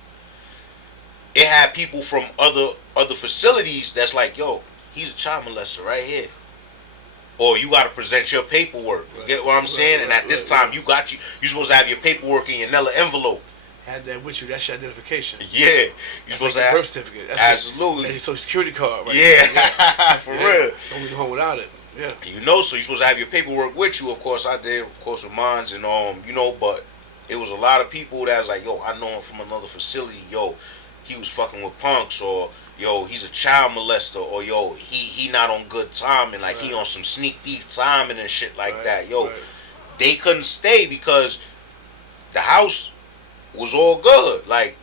It had people from other facilities that's like, yo, he's a child molester right here. Or you got to present your paperwork. You get what I'm saying? And at this time, you're supposed to have your paperwork in your Nella envelope. Had that with you. That's your identification. Yeah, you're supposed to have birth certificate. That's absolutely. That's your social security card, right? Yeah, for real. Don't leave home without it. Yeah. So you're supposed to have your paperwork with you. Of course, I did. Of course, with mines and but it was a lot of people that was like, yo, I know him from another facility. Yo, he was fucking with punks, or yo, he's a child molester, or yo, he not on good timing, like he on some sneak thief timing and shit like that. Yo, they couldn't stay because the house was all good. Like,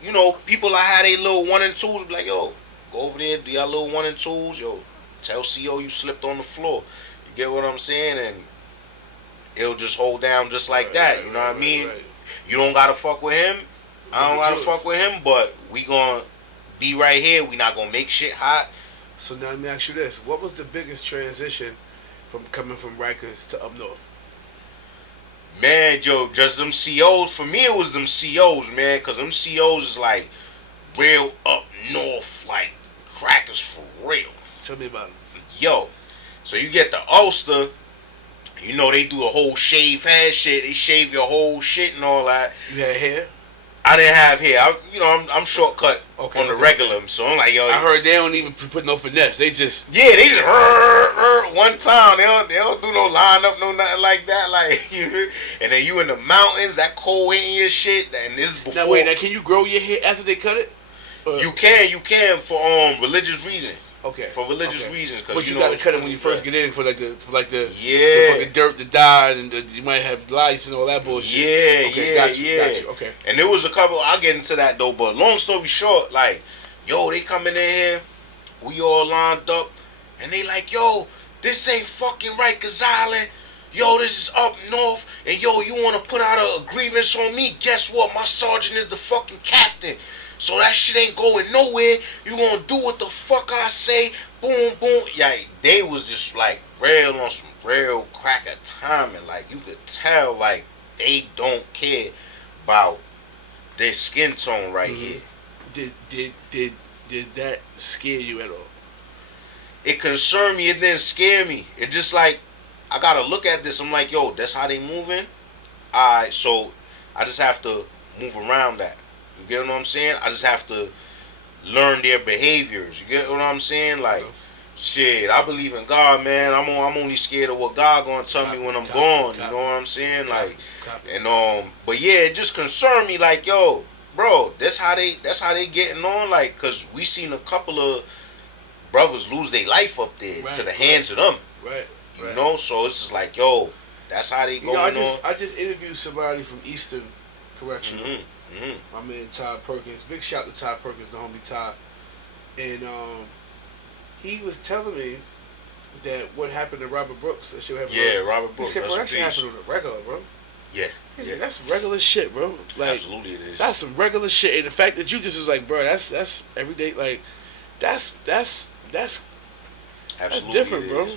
people I had a little 1 and 2s be like, yo, go over there, do y'all little 1 and 2s, yo, tell CO you slipped on the floor. You get what I'm saying? And it'll just hold down just like that. You know what I mean? Right. You don't gotta fuck with him. I don't gotta fuck with him, but we gonna be right here. We not gonna make shit hot. So now let me ask you this. What was the biggest transition from coming from Rikers to up north? Man, Joe, just them COs. For me, it was them COs, man, because them COs is like real up north, like crackers for real. Tell me about it. Yo, so you get the Ulster, they do the whole shave head shit. They shave your whole shit and all that. You had hair? I didn't have hair. I'm shortcut on the regular, so I'm like, yo. I heard they don't even put no finesse. They just they just one time. They don't do no line up, no nothing like that. Like, and then you in the mountains, that cold hitting your shit. And this is before. Now wait, can you grow your hair after they cut it? You can for religious reasons. Okay. For religious reasons, but you gotta cut it when you first get in for the fucking dirt, the dye, and you might have lice and all that bullshit. Yeah, okay, got you. Okay. And there was a couple. I'll get into that though. But long story short, like, yo, they coming in here, we all lined up, and they like, yo, this ain't fucking Rikers Island. Yo, this is up north, and yo, you wanna put out a grievance on me? Guess what? My sergeant is the fucking captain. So that shit ain't going nowhere. You gonna do what the fuck I say. Boom, boom. Yeah, they was just like real on some real cracker timing. Like, you could tell, like, they don't care about their skin tone right here. Did that scare you at all? It concerned me. It didn't scare me. It just like I gotta look at this. I'm like, yo, that's how they moving. Alright, so I just have to move around that. You get what I'm saying? I just have to learn their behaviors. You get what I'm saying? Like, shit, I believe in God, man. I'm only scared of what God gonna tell me when I'm gone. You know what I'm saying? Like, and but yeah, it just concerned me. Like, yo, bro, that's how they getting on. Like, cause we seen a couple of brothers lose their life up there to the hands of them. Right. You know, so it's just like, yo, that's how they going on. I just interviewed somebody from Eastern Correctional. My man Todd Perkins. Big shout to Todd Perkins, the homie Todd. And he was telling me that what happened to Robert Brooks. That shit happened. Yeah, Robert Brooks. He said, bro, that shit happened on the regular, bro. Yeah. He said, that's regular shit, bro. Like, absolutely it is. That's some regular shit. And the fact that you just was like, bro, that's everyday. Like, that's absolutely different, bro.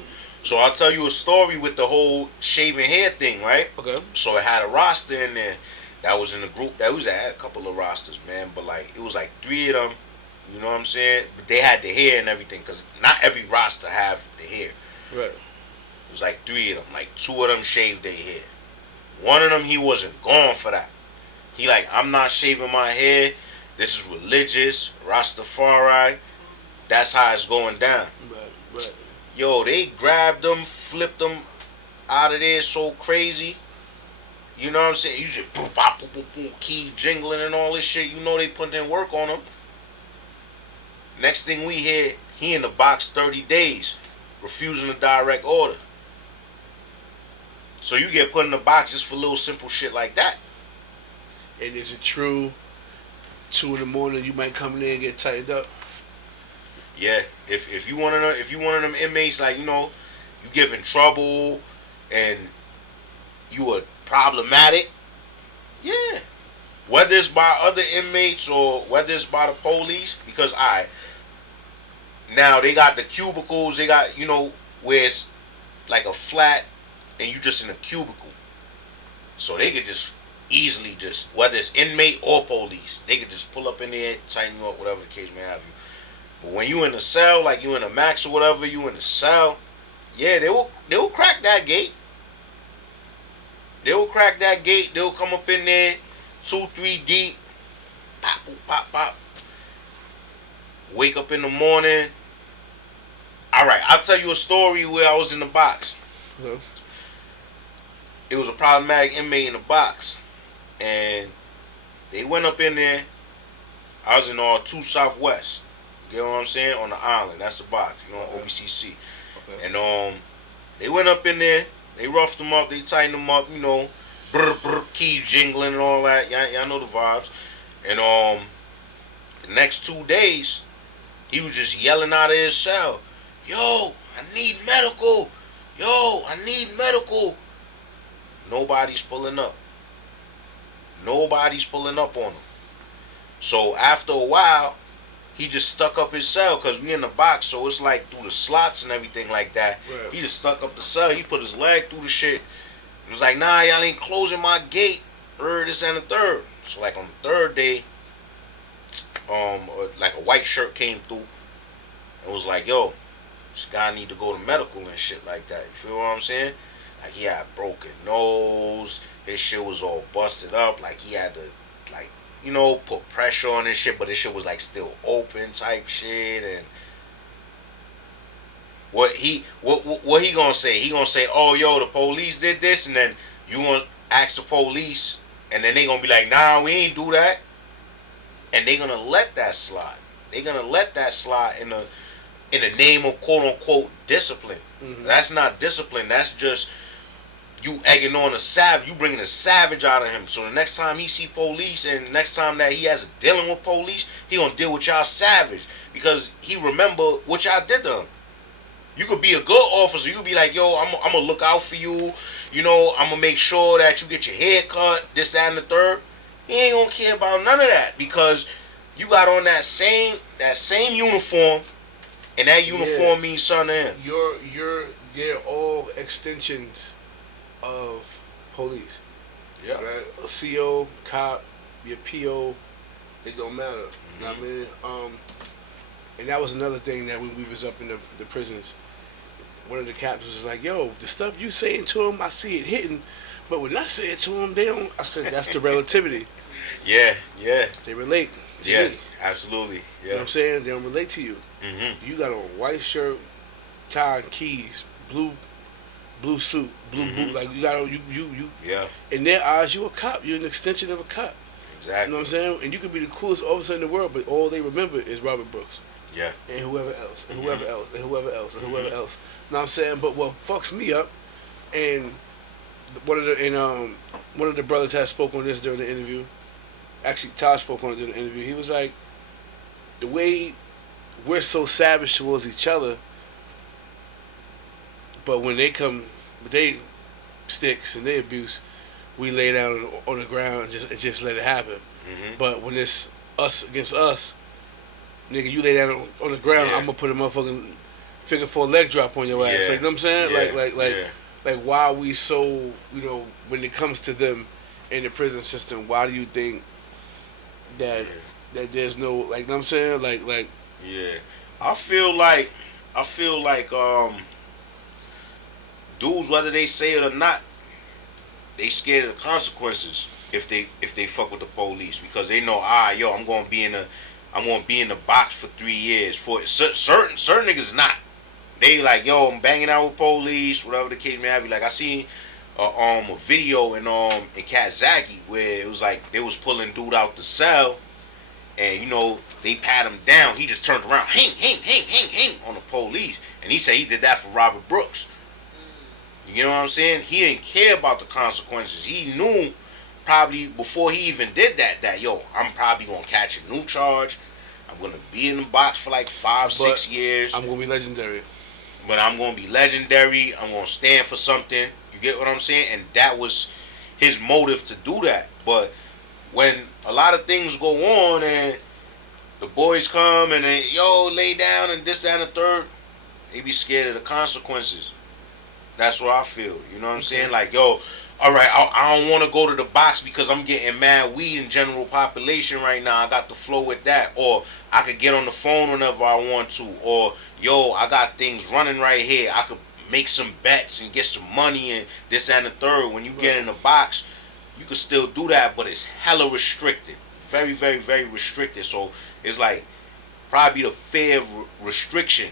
So I'll tell you a story with the whole shaving hair thing, right? Okay. So it had a roster in there that was in the group that was had a couple of rosters, man. But like it was like 3 of them. You know what I'm saying? But they had the hair and everything, because not every roster have the hair. Right. It was like 3 of them. Like 2 of them shaved their hair. One of them, he wasn't going for that. He like, I'm not shaving my hair. This is religious, Rastafari. That's how it's going down. Right. Yo, they grabbed them, flipped them out of there so crazy. You know what I'm saying? You just boom, bop, boom, boom, boom, keys jingling and all this shit. You know they put in work on them. Next thing we hear, he in the box 30 days, refusing a direct order. So you get put in the box just for little simple shit like that. And is it true? 2 in the morning, you might come in there and get tightened up. Yeah, if you one of them inmates, like, you know, you giving trouble and you are problematic, yeah. Whether it's by other inmates or whether it's by the police, because now they got the cubicles, they got, you know, where it's like a flat and you just in a cubicle, so they could just easily just, whether it's inmate or police, they could just pull up in there, tighten you up, whatever the case may have you. But when you in the cell, like you in a max or whatever, you in the cell, yeah, they will crack that gate. They will crack that gate. They'll come up in there, 2, 3 deep, pop, boop, pop, pop. Wake up in the morning. All right, I'll tell you a story where I was in the box. Okay. It was a problematic inmate in the box, and they went up in there. I was in 2 Southwest. You know what I'm saying? On the island. That's the box. You know, OBCC. Okay. And they went up in there. They roughed them up. They tightened them up. You know, keys jingling and all that. Y'all know the vibes. And the next 2 days, he was just yelling out of his cell, "Yo, I need medical. Yo, I need medical." Nobody's pulling up. Nobody's pulling up on him. So after a while, he just stuck up his cell, because we in the box, so it's like through the slots and everything like that. Right. He just stuck up the cell. He put his leg through the shit. He was like, "Nah, y'all ain't closing my gate." This and the third. So like on the 3rd day, like a white shirt came through and was like, "Yo, this guy need to go to medical and shit like that." You feel what I'm saying? Like he had broken nose. His shit was all busted up. Like he had to, like, you know, put pressure on this shit, but this shit was like still open type shit. And what he gonna say? He gonna say, "Oh, yo, the police did this," and then you gonna ask the police, and then they gonna be like, "Nah, we ain't do that," and they gonna let that slide. They gonna let that slide in the name of quote unquote discipline. Mm-hmm. That's not discipline. That's just you egging on a savage. You bringing a savage out of him. So the next time he see police, and the next time that he has a dealing with police, he gonna deal with y'all savage, because he remember what y'all did to him. You could be a good officer. You could be like, "Yo, I'm gonna look out for you. You know, I'm gonna make sure that you get your hair cut, this, that, and the third." He ain't gonna care about none of that, because you got on that same uniform, and that uniform means something to him. They're all extensions of police. Yeah. Right? A CO, cop, your PO, It don't matter. You know what I mean? And that was another thing that when we was up in the prisons, one of the captains was like, "Yo, the stuff you saying to them, I see it hitting, but when I say it to them, they don't." I said, "That's the relativity. Yeah. They relate to Yeah. me. Absolutely. You know Yeah. what I'm saying? They don't relate to you. Mm-hmm. You got on white shirt, tie and keys, blue suit, blue boot. Like you got on you. Yeah. In their eyes, you a cop. You're an extension of a cop. Exactly. You know what I'm saying? And you could be the coolest officer in the world, but all they remember is Robert Brooks. Yeah. And whoever else, and whoever else, and whoever else, and whoever else. You know what I'm saying? But what fucks me up, and one of the brothers had spoke on this during the interview. Actually, Todd spoke on it during the interview. He was like, the way we're so savage towards each other, but when they come, they sticks and they abuse, we lay down on the ground and just let it happen. But when it's us against us, nigga, you lay down on the ground, I'm gonna put a motherfucking figure 4 leg drop on your ass. Like, you know what I'm saying? Yeah. Like why are we so, when it comes to them in the prison system, why do you think that there's no, like, you know what I'm saying? Like Yeah. I feel like dudes, whether they say it or not, they scared of the consequences if they fuck with the police, because they know, I'm gonna be in the box for 3 years. For certain niggas not. They like, yo, I'm banging out with police, whatever the case may have. Like, I seen a video in Kazaki where it was like they was pulling dude out the cell, and they pat him down. He just turned around, hang on the police, and he said he did that for Robert Brooks. You know what I'm saying? He didn't care about the consequences. He knew probably before he even did that yo, I'm probably gonna catch a new charge. I'm gonna be in the box for like 5-6 years. I'm gonna be legendary. But I'm gonna be legendary. I'm gonna stand for something. You get what I'm saying? And that was his motive to do that. But when a lot of things go on and the boys come and they, lay down and this, that, and the third, they be scared of the consequences. That's what I feel. You know what I'm saying? Like, all right, I don't want to go to the box because I'm getting mad weed in general population right now. I got the flow with that. Or I could get on the phone whenever I want to. Or, I got things running right here. I could make some bets and get some money and this and the third. When you get in the box, you can still do that, but it's hella restricted. Very, very, very restricted. So it's like probably the fear of restriction,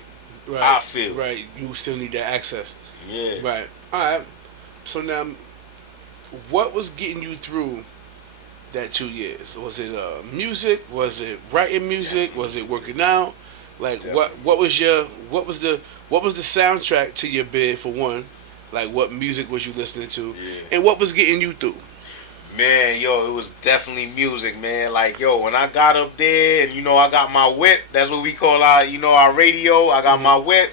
right, I feel. Right, you still need that access. Yeah. Right. All right. So now, what was getting you through that 2 years? Was it music? Was it writing music? Definitely. Was it working out? Like, Definitely. what was the soundtrack to your bid, for one? Like, what music was you listening to? Yeah. And what was getting you through? Man, it was definitely music, man. Like, when I got up there and, I got my whip, that's what we call our radio. I got my whip.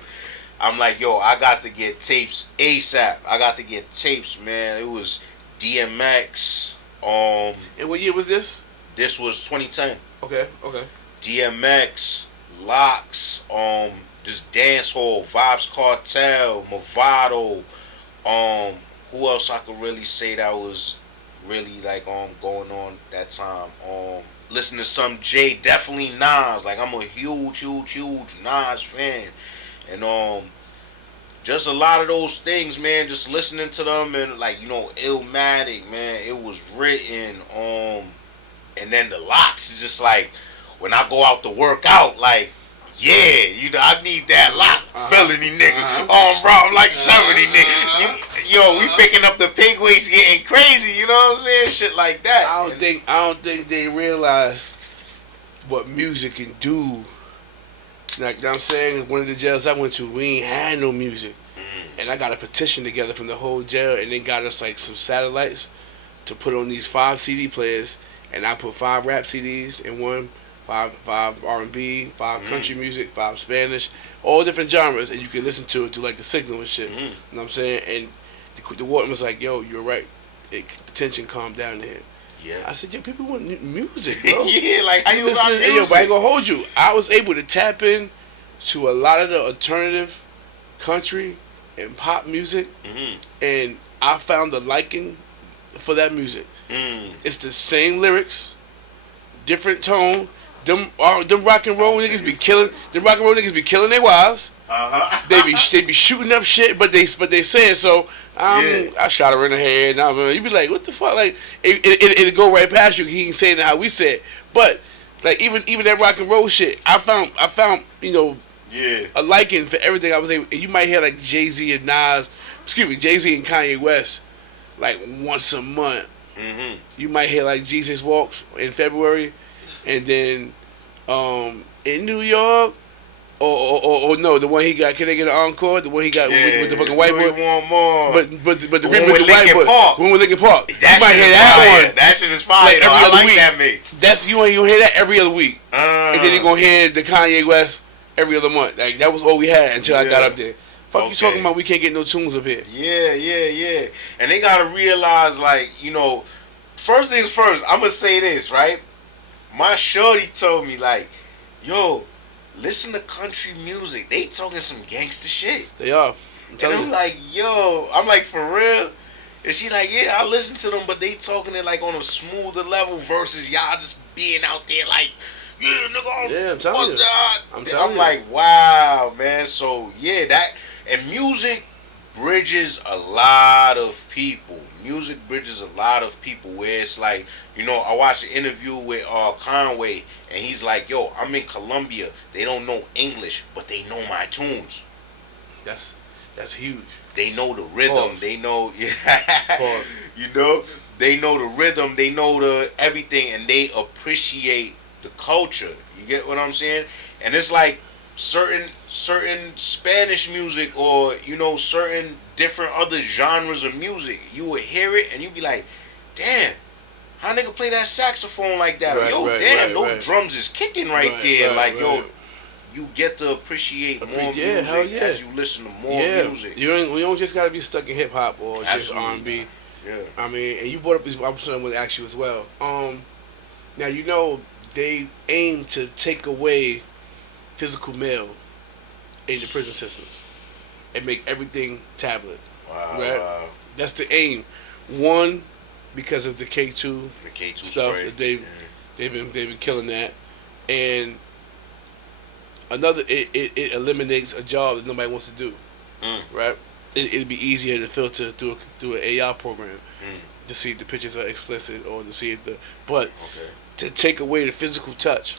I'm like, I got to get tapes ASAP. I got to get tapes, man. It was DMX. And what year was this? This was 2010. Okay. DMX, Locks, just dancehall, Vibes Cartel, Movado. Who else I could really say that was really like going on that time? Listen to some Jay, definitely Nas. Like, I'm a huge Nas fan. And just a lot of those things, man, just listening to them, and like, Illmatic, man, it was written, and then the Locks is just like, when I go out to work out, like, I need that lock, felony nigga, bro, I'm like 70 nigga, we picking up the pig weights, getting crazy, you know what I'm saying, shit like that. I don't think they realize what music can do. Like, I'm saying, one of the jails I went to, we ain't had no music. And I got a petition together from the whole jail, and they got us like some satellites to put on these 5 CD players, and I put 5 rap CDs in one, 5 R&B, 5 country music, 5 Spanish, all different genres, and you can listen to it through like the signal and shit. You know what I'm saying? And the warden was like, "Yo, you're right. The tension calmed down here." Yeah. I said, "Yo, people want music, bro." Yeah, like, how you got music? Yo, but I ain't gonna hold you. I was able to tap in to a lot of the alternative country and pop music, and I found a liking for that music. It's the same lyrics, different tone. Them rock and roll niggas be killing. Them rock and roll niggas be killing their wives. They be shooting up shit, but they say it. So I shot her in the head. You be like, what the fuck? Like it go right past you. He ain't saying it how we said. But like even that rock and roll shit, I found a liking for everything I was able. And you might hear like Jay-Z and Kanye West like once a month. Mm-hmm. You might hear like Jesus Walks in February, and then in New York, or no, the one he got. Can they get an encore? The one he got with the fucking white boy. Want more. But the remix with the white boy. One with Linkin Park. You might hear that one. That shit is fire. Like every other week. That mix. That's you hear that every other week, and then you gonna hear the Kanye West every other month. Like that was all we had until I got up there. Fuck you talking about? We can't get no tunes up here. Yeah. And they gotta realize, like, first things first. I'm gonna say this, right? My shorty told me, like, yo, listen to country music. They talking some gangster shit. They are. I'm like, yo, I'm like, for real? And she like, yeah, I listen to them, but they talking it like on a smoother level versus y'all just being out there like, yeah, nigga, I'm telling you. I'm like, wow, man. So yeah, that and music bridges a lot of people. Music bridges a lot of people where it's like, I watched an interview with Conway, and he's like, yo, I'm in Colombia. They don't know English, but they know my tunes. That's huge. They know the rhythm. Pause. They know, Pause. they know the rhythm. They know the everything, and they appreciate the culture. You get what I'm saying? And it's like certain Spanish music, or certain different other genres of music. You would hear it and you'd be like, damn, how nigga play that saxophone like that? Those drums is kicking there. You get to appreciate more music as you listen to more music. We don't just gotta be stuck in hip hop or just R&B. Yeah. I mean, and you brought up this. I'm going to ask you as well. Now they aim to take away physical mail in the prison systems and make everything tablet. Wow. Right? Wow. That's the aim. One, because of the K2 stuff that they've been killing that, and another, it eliminates a job that nobody wants to do. Right? It'd be easier to filter through an AI program to see if the pictures are explicit or to see if to take away the physical touch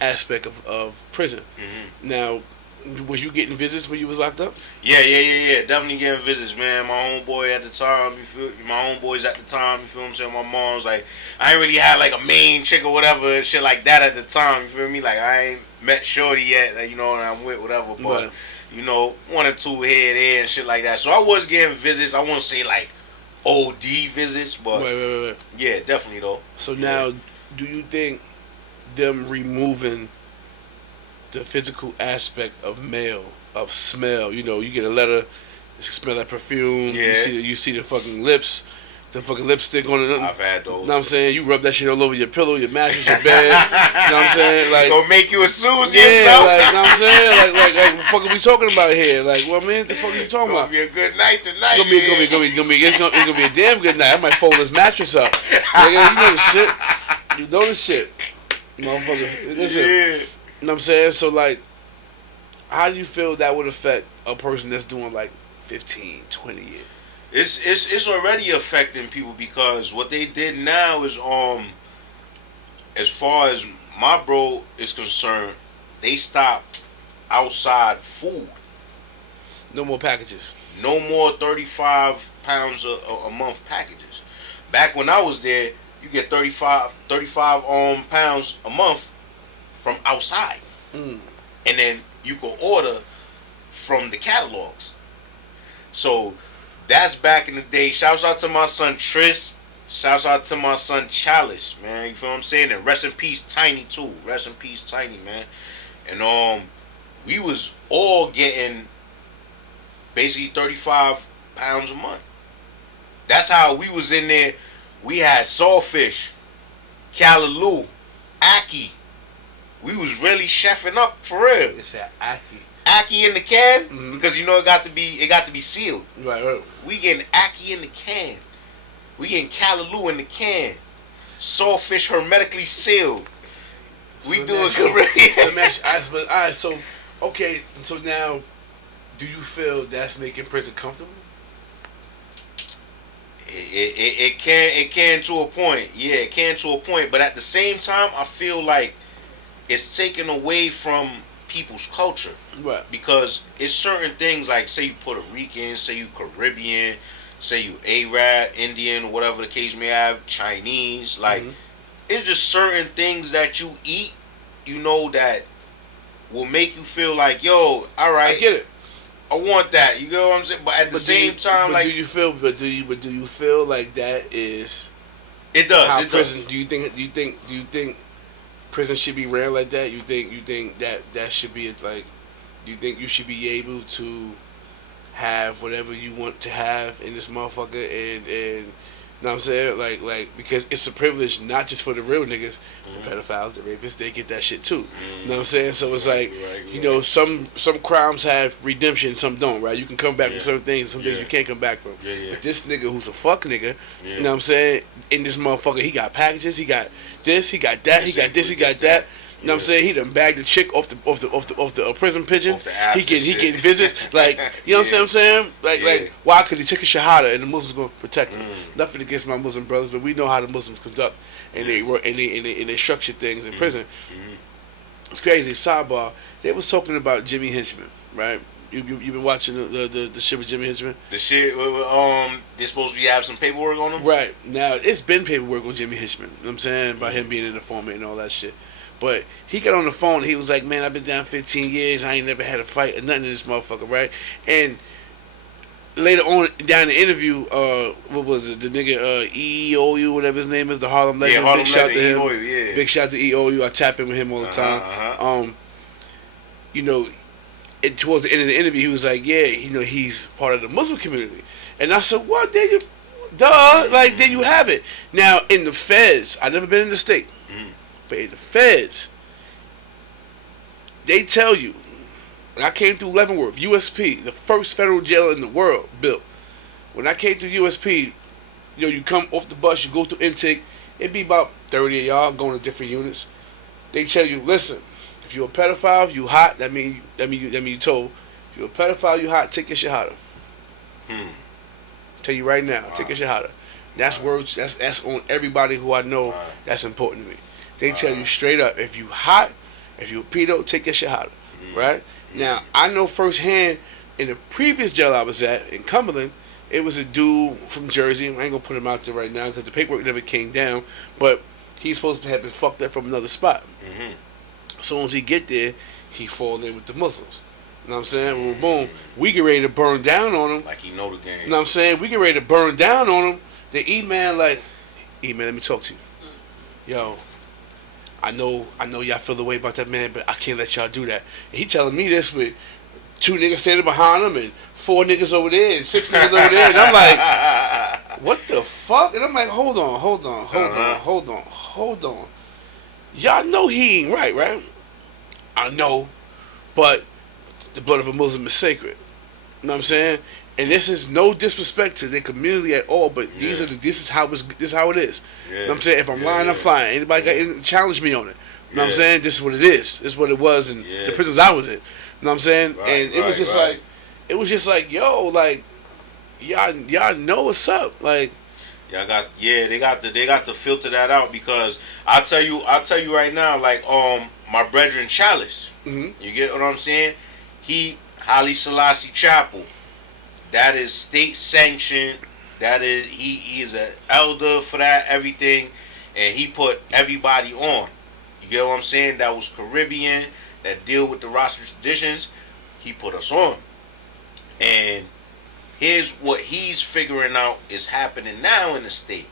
aspect of prison. Now, was you getting visits when you was locked up? Yeah. Definitely getting visits, man. My homeboy at the time, my homeboys at the time, you feel what I'm saying? My mom's like, I ain't really had like a main chick or whatever, shit like that at the time, you feel me? Like, I ain't met shorty yet, and I'm with whatever, but, one or two here, there, and shit like that. So I was getting visits. I won't say like OD visits, but right. Yeah, definitely though. So now, do you think them removing the physical aspect of mail, of smell, you get a letter, it smell like perfume, you see the fucking lips, the fucking lipstick on it. I've had those. You know what I'm saying? You rub that shit all over your pillow, your mattress, your bed. You know what I'm saying? Like, gonna make you a Susie yourself. Like, you know what I'm saying? Like, what the fuck are we talking about here? Like, well, man, what the fuck are you talking about? It's gonna be a good night tonight. It's gonna be a damn good night. I might fold this mattress up. Like, you know the shit. You know the shit. Motherfucker, listen. Yeah. You know what I'm saying? So, like, how do you feel that would affect a person that's doing, like, 15, 20 years? It's already affecting people because what they did now is, as far as my bro is concerned, they stopped outside food. No more packages. No more 35 pounds a month packages. Back when I was there, you get 35 pounds a month from outside. And then you can order from the catalogs. So that's back in the day. Shouts out to my son Tris. Shouts out to my son Chalice, man. You feel what I'm saying? And rest in peace Tiny too. Rest in peace Tiny, man. And we was all getting basically 35 pounds a month. That's how we was in there. We had Sawfish, Callaloo, Aki. We was really chefing up for real. It's that Aki. Aki in the can because it got to be sealed. Right. We getting Aki in the can. We getting Callaloo in the can. Sawfish hermetically sealed. We So do a that's- Caribbean. Alright, so okay, so now, do you feel that's making prison comfortable? It can to a point. Yeah, it can to a point. But at the same time, I feel like it's taken away from people's culture. Right. Because it's certain things like, say you Puerto Rican, say you Caribbean, say you Arab, Indian, whatever the case may have, Chinese. Like, it's just certain things that you eat, you know, that will make you feel like, yo, all right, I get it. I want that. You know what I'm saying? But at the same time, like, do you feel like that is it does. how It prison? does. Do you think prison should be ran like that? You think that should be like? Do you think you should be able to have whatever you want to have in this motherfucker and you know what I'm saying? Like because it's a privilege not just for the real niggas, the pedophiles, the rapists, they get that shit too. You know what I'm saying? So it's like, you know, some crimes have redemption, some don't, right? You can come back from certain things, some things you can't come back from. But this nigga who's a fuck nigga, you know what I'm saying? In this motherfucker, he got packages, he got this, he got that, he got this, he got that. You know what I'm saying? He done bagged the chick off the prison pigeon. He getting visits. Like, you know what I'm saying? Like why? Because he took a shahada and the Muslims gonna protect him. Nothing against my Muslim brothers, but we know how the Muslims conduct and they structure things in prison. It's crazy. Sidebar. They was talking about Jimmy Henchman, right? You been watching the shit with Jimmy Henchman? The shit, they're supposed to have some paperwork on them? Right. Now, it's been paperwork on Jimmy Henchman. You know what I'm saying? About him being an informant and all that shit. But he got on the phone. He was like, man, I've been down 15 years. I ain't never had a fight or nothing in this motherfucker, right? And later on down the interview, what was it? The nigga EOU, whatever his name is, the Harlem legend. Harlem Big shout to him. EOU, Big shout to EOU. I tap in with him all the time. You know, towards the end of the interview, he was like, yeah, you know, he's part of the Muslim community. And I said, what? There you, duh, like, there you have it. Now, in the feds, I've never been in the state, but in the feds, they tell you, when I came through Leavenworth, USP, the first federal jail in the world built, when I came through USP, you know, you come off the bus, you go through intake, it'd be about 30 of y'all going to different units. They tell you, listen, if you're a pedophile, you hot, that mean you told. If you're a pedophile, you hot, take your shahada. Tell you right now, take your shahada. That's words, that's on everybody who I know that's important to me. They tell you straight up, if you hot, if you a pedo, take your shahada. Right? Now, I know firsthand, in the previous jail I was at, in Cumberland, it was a dude from Jersey. I ain't gonna put him out there right now because the paperwork never came down, but he's supposed to have been fucked up from another spot. As soon as he get there, he fall in with the Muslims. You know what I'm saying? Well, boom, we get ready to burn down on him. Like he know the game. You know what I'm saying? We get ready to burn down on him. The E-man like, E-man, let me talk to you. Yo, I know y'all feel the way about that man, but I can't let y'all do that. And he telling me this with 2 niggas standing behind him and 4 niggas over there and 6 niggas over there. And I'm like, what the fuck? And I'm like, hold on. Y'all know he ain't right? I know, but the blood of a Muslim is sacred. You know what I'm saying? And this is no disrespect to their community at all, but this is how it is. You know what I'm saying? If I'm lying, I'm flying. Anybody got anything to challenge me on it? You know what I'm saying? This is what it is. This is what it was in the prisons I was in. You know what I'm saying? And it was just like, yo, like, y'all know what's up. Like, Y'all got they got to filter that out, because I'll tell you right now, like my brethren Chalice, you get what I'm saying? He Haile Selassie Chapel, that is state sanctioned. That is he is an elder for that everything, and he put everybody on. You get what I'm saying? That was Caribbean, that deal with the roster traditions. He put us on, and here's what he's figuring out is happening now in the state.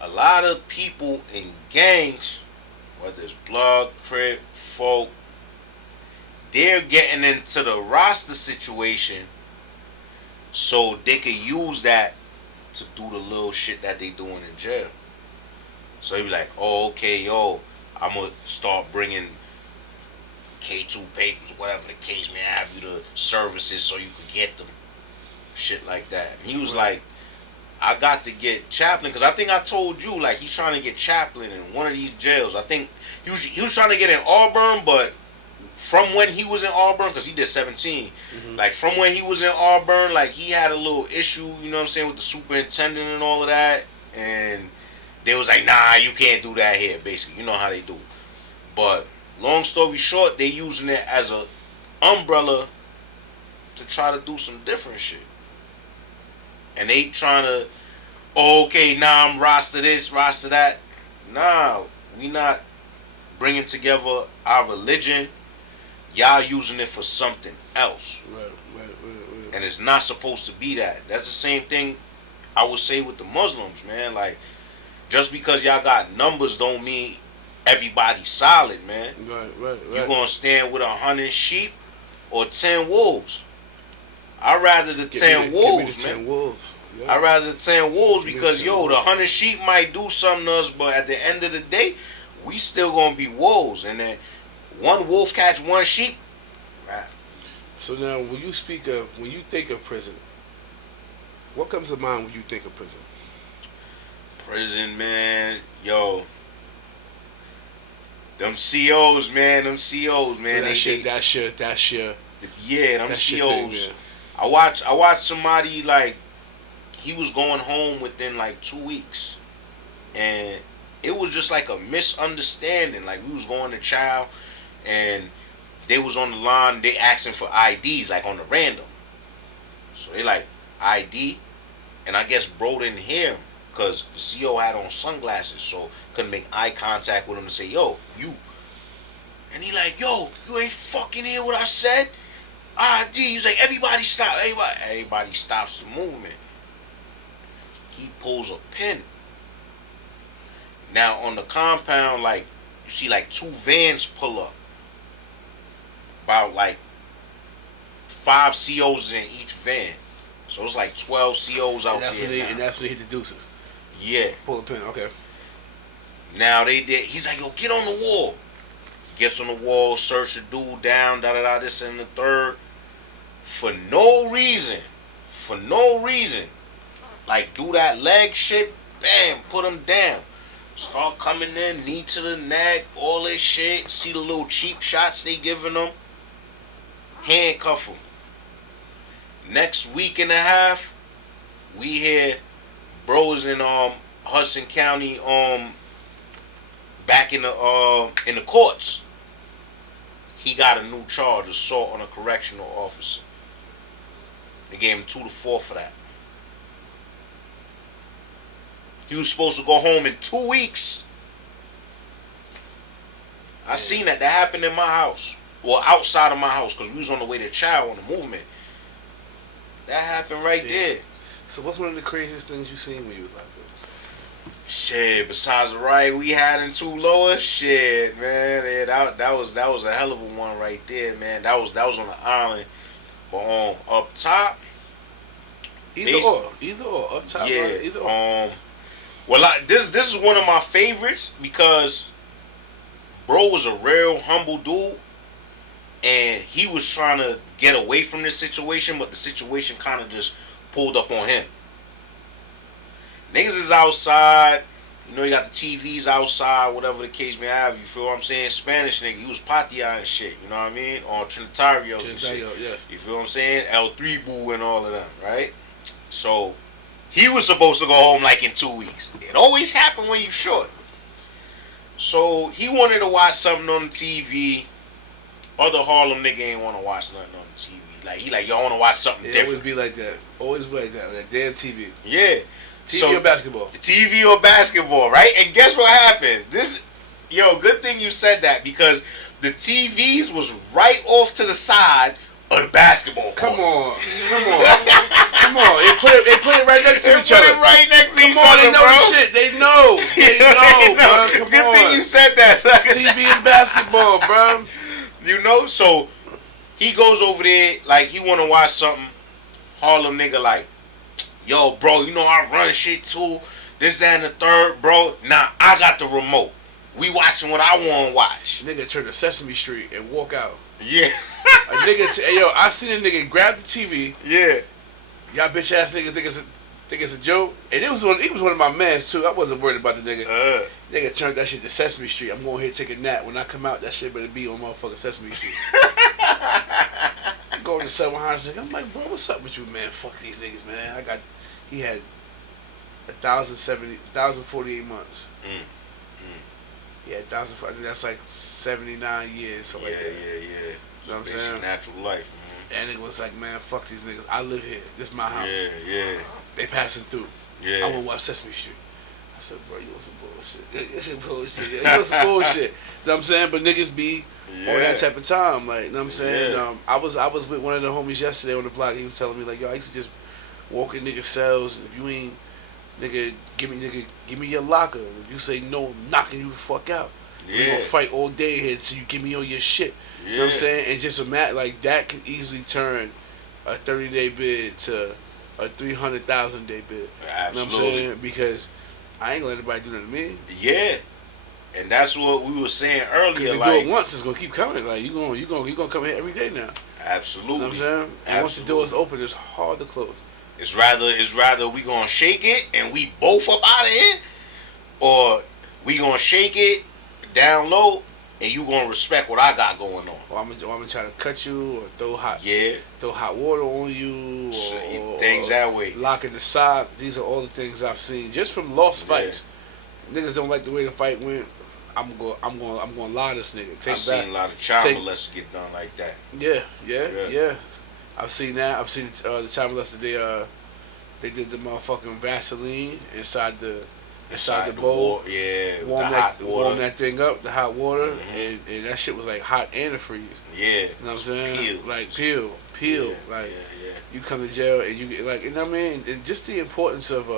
A lot of people in gangs, whether it's Blood, Crip, Folk, they're getting into the roster situation so they can use that to do the little shit that they doing in jail. So they be like, oh, okay, yo, I'm going to start bringing K2 papers, whatever the case may have, you the services so you could get them. Shit like that. And he was like, I got to get Chaplin because I think I told you like he's trying to get Chaplin in one of these jails. I think he was trying to get in Auburn, but from when he was in Auburn, because he did 17, like from when he was in Auburn, like he had a little issue, you know what I'm saying, with the superintendent and all of that, and they was like, nah, you can't do that here, basically. You know how they do. But long story short, they using it as a umbrella to try to do some different shit. And they trying to, okay, now I'm roster this, roster that. Nah, we not bringing together our religion. Y'all using it for something else. Right. And it's not supposed to be that. That's the same thing I would say with the Muslims, man. Like, just because y'all got numbers don't mean everybody's solid, man. Right. You gonna stand with 100 sheep or 10 wolves? I'd rather the 10 wolves, man. 10 wolves. Yeah. I'd rather the 10 wolves because, the 100 sheep might do something to us, but at the end of the day, we still gonna be wolves. And then one wolf catch one sheep. Right. So now, when you think of prison, what comes to mind when you think of prison? Prison, man. Yo. Them COs, man. So that's your. Yeah, them that's COs. your thing, man. I watched somebody, like, he was going home within like 2 weeks, and it was just like a misunderstanding. Like, we was going to chow, and they was on the line, they asking for IDs, like on the random. So they like, ID, and I guess bro didn't hear him because the CO had on sunglasses, so couldn't make eye contact with him and say, yo, you. And he like, yo, you ain't fucking hear what I said? ID. He's like, everybody stop. Everybody stops the movement. He pulls a pin. Now on the compound, like, you see like 2 vans pull up. About like 5 COs in each van. So it's like 12 COs out there. And that's when they hit the deuces. Yeah. Pull a pin, okay. Now they did. He's like, yo, get on the wall. Gets on the wall, search the dude down, this and the third. For no reason. Like, do that leg shit, bam, put him down. Start coming in, knee to the neck, all this shit. See the little cheap shots they giving them. Handcuff him. Next week and a half, we hear bros in Hudson County back in the courts. He got a new charge, assault on a correctional officer. They gave him 2 to 4 for that. He was supposed to go home in 2 weeks. I seen that. That happened in my house. Well, outside of my house, because we was on the way to chow on the movement. That happened right there. So what's one of the craziest things you seen when you was out there? Shit, besides the riot we had in Tuloa, shit, man. Yeah, that was a hell of a one right there, man. That was on the island. But up top, Either or, up top, yeah. right? Either or. Well, this is one of my favorites because bro was a real humble dude, and he was trying to get away from this situation, but the situation kind of just pulled up on him. Niggas is outside, you know, you got the TVs outside, whatever the case may have, you feel what I'm saying? Spanish nigga, he was Patia and shit, you know what I mean? Or Trinitario and shit. Yes. You feel what I'm saying? L3 Boo and all of them, right? So, he was supposed to go home like in 2 weeks. It always happen when you short. So, he wanted to watch something on the TV. Other Harlem nigga ain't want to watch nothing on the TV. Like, he like, y'all want to watch something different. Always be like that. Always be like that. That damn TV. Yeah. TV or basketball? TV or basketball, right? And guess what happened? Good thing you said that because the TVs was right off to the side of the basketball courts. Come on. They put it right next to each other. They put it right next to each Come on, other, they know bro. the shit. They know. They know, bro. Come Good on. thing you said that. TV and basketball, bro. You know, so he goes over there like he want to watch something. Harlem nigga like, yo, bro, you know I run shit too. This, that, and the third, bro. Nah, I got the remote. We watching what I want to watch. Nigga turn to Sesame Street and walk out. Yeah. A nigga, hey, yo, I seen a nigga grab the TV. Yeah. Y'all bitch ass niggas think it's a joke. And he was one of my mans too. I wasn't worried about the nigga. Nigga turned that shit to Sesame Street. I'm going here to take a nap. When I come out, that shit better be on motherfucking Sesame Street. I go to 700. I'm like, bro, what's up with you, man? Fuck these niggas, man. He had 1,048 months. Yeah, 1,000. I think that's like 79 years. So like that. Yeah. You know what I'm saying? Natural life, man. And it was like, man, fuck these niggas. I live here. This is my house. Yeah. They passing through. Yeah. I want to watch Sesame Street. I said, bro, you want some bullshit. It's some bullshit. You want some bullshit. You know what I'm saying? But niggas be on that type of time. Like, you know what I'm saying? Yeah. I was with one of the homies yesterday on the block. He was telling me, like, yo, I used to just walk in niggas' cells. And if you ain't, nigga, give me your locker. If you say no, I'm knocking you the fuck out. We gonna fight all day here until you give me all your shit. You know what I'm saying? And just imagine, like, that can easily turn a 30-day bid to a 300,000-day bid. Absolutely. You know what I'm saying? Because I ain't gonna let anybody do that to me. Yeah. And that's what we were saying earlier. If you do it once, it's gonna keep coming. Like you gonna come here every day now. Absolutely. You know what I'm saying? And once the door is open, it's hard to close. It's rather we gonna shake it and we both up out of here, or we gonna shake it down low and you gonna respect what I got going on. Or I'm gonna try to cut you or throw hot water on you or things that way. Lock in the sock. These are all the things I've seen just from lost fights. Niggas don't like the way the fight went. I'm gonna lie this nigga. I've seen a lot of child molesters get done like that. Yeah. I've seen that. I've seen the child molesters. They did the motherfucking Vaseline inside the bowl. Warm that thing up, the hot water, and that shit was like hot antifreeze. Yeah. You know what I'm saying? Peel. Like peel. Like you come to jail and you get like, you know what I mean? And just the importance of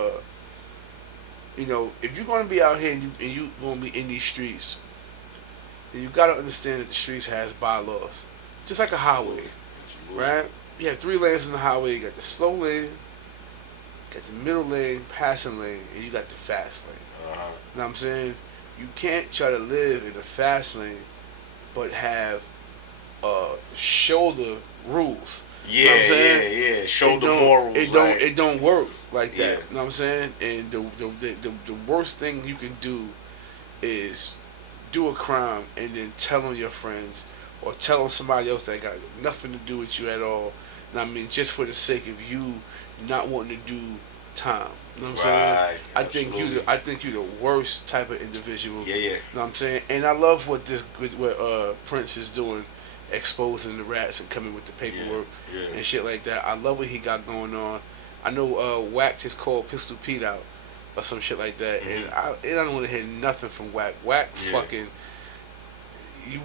you know, if you're gonna be out here and you gonna be in these streets, then you gotta understand that the streets has bylaws, just like a highway, right? You have 3 lanes in the highway. You got the slow lane, got the middle lane, passing lane, and you got the fast lane. You know what I'm saying? You can't try to live in the fast lane, but have shoulder rules. You know what I'm saying? Shoulder morals. It don't work like that. You know what I'm saying? And the worst thing you can do is do a crime and then tell on your friends or tell on somebody else that got nothing to do with you at all. And I mean, just for the sake of you not wanting to do time. You know what I'm saying? I think you're the worst type of individual. Yeah. You know what I'm saying? And I love what Prince is doing, exposing the rats and coming with the paperwork and shit like that. I love what he got going on. I know Wax is called Pistol Pete out or some shit like that, and I don't want to hear nothing from Wack. Wack fucking. You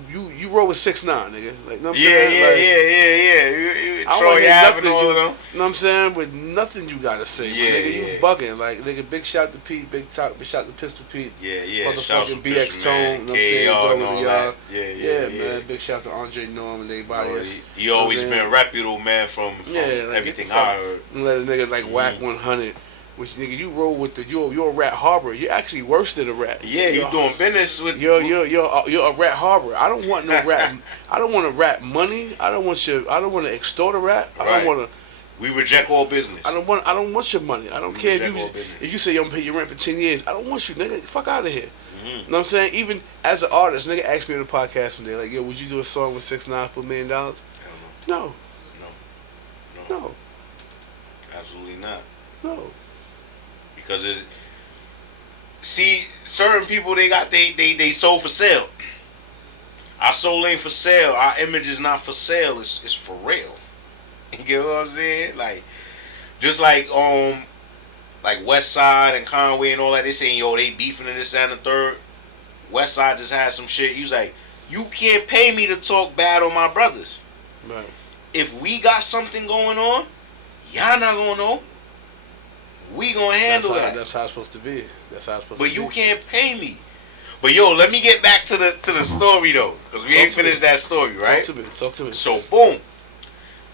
roll with 6ix9ine, nigga. Like, know what I'm saying? I don't hear nothing. All of them. You know what I'm saying? With nothing you gotta say, nigga. You bugging, like, nigga. Big shout to Pete, big shout to Pistol Pete. Motherfucking BX Tone. You know what I'm saying? Man. Big shout to Andre Norm and everybody. He always been reputable, man. From everything I heard. Let a nigga like Wack 100. Which nigga, you roll with you're a rat harborer. You're actually worse than a rat. Yeah, you doing business with. You're a rat harborer. I don't want no rat. I don't want a rat money. I don't want to extort a rat. I don't want to. We reject all business. I don't want your money. I don't care if you say you're gonna pay your rent for 10 years. I don't want you, nigga. Fuck out of here. You know what I'm saying? Even as an artist, nigga asked me on the podcast one day, like, yo, would you do a song with 6ix9ine for $1 million? No. Absolutely not. No. Because certain people, they sold for sale. Our soul ain't for sale. Our image is not for sale. It's for real. You get what I'm saying? Like, just like West Side and Conway and all that. They saying, yo, they beefing in this and the third. West Side just had some shit. He was like, you can't pay me to talk bad on my brothers. Right. If we got something going on, y'all not gonna know. We gonna handle that. That's how it's supposed to be. But you can't pay me. But yo, let me get back to the story though, because we ain't finished that story, right? Talk to me. So boom,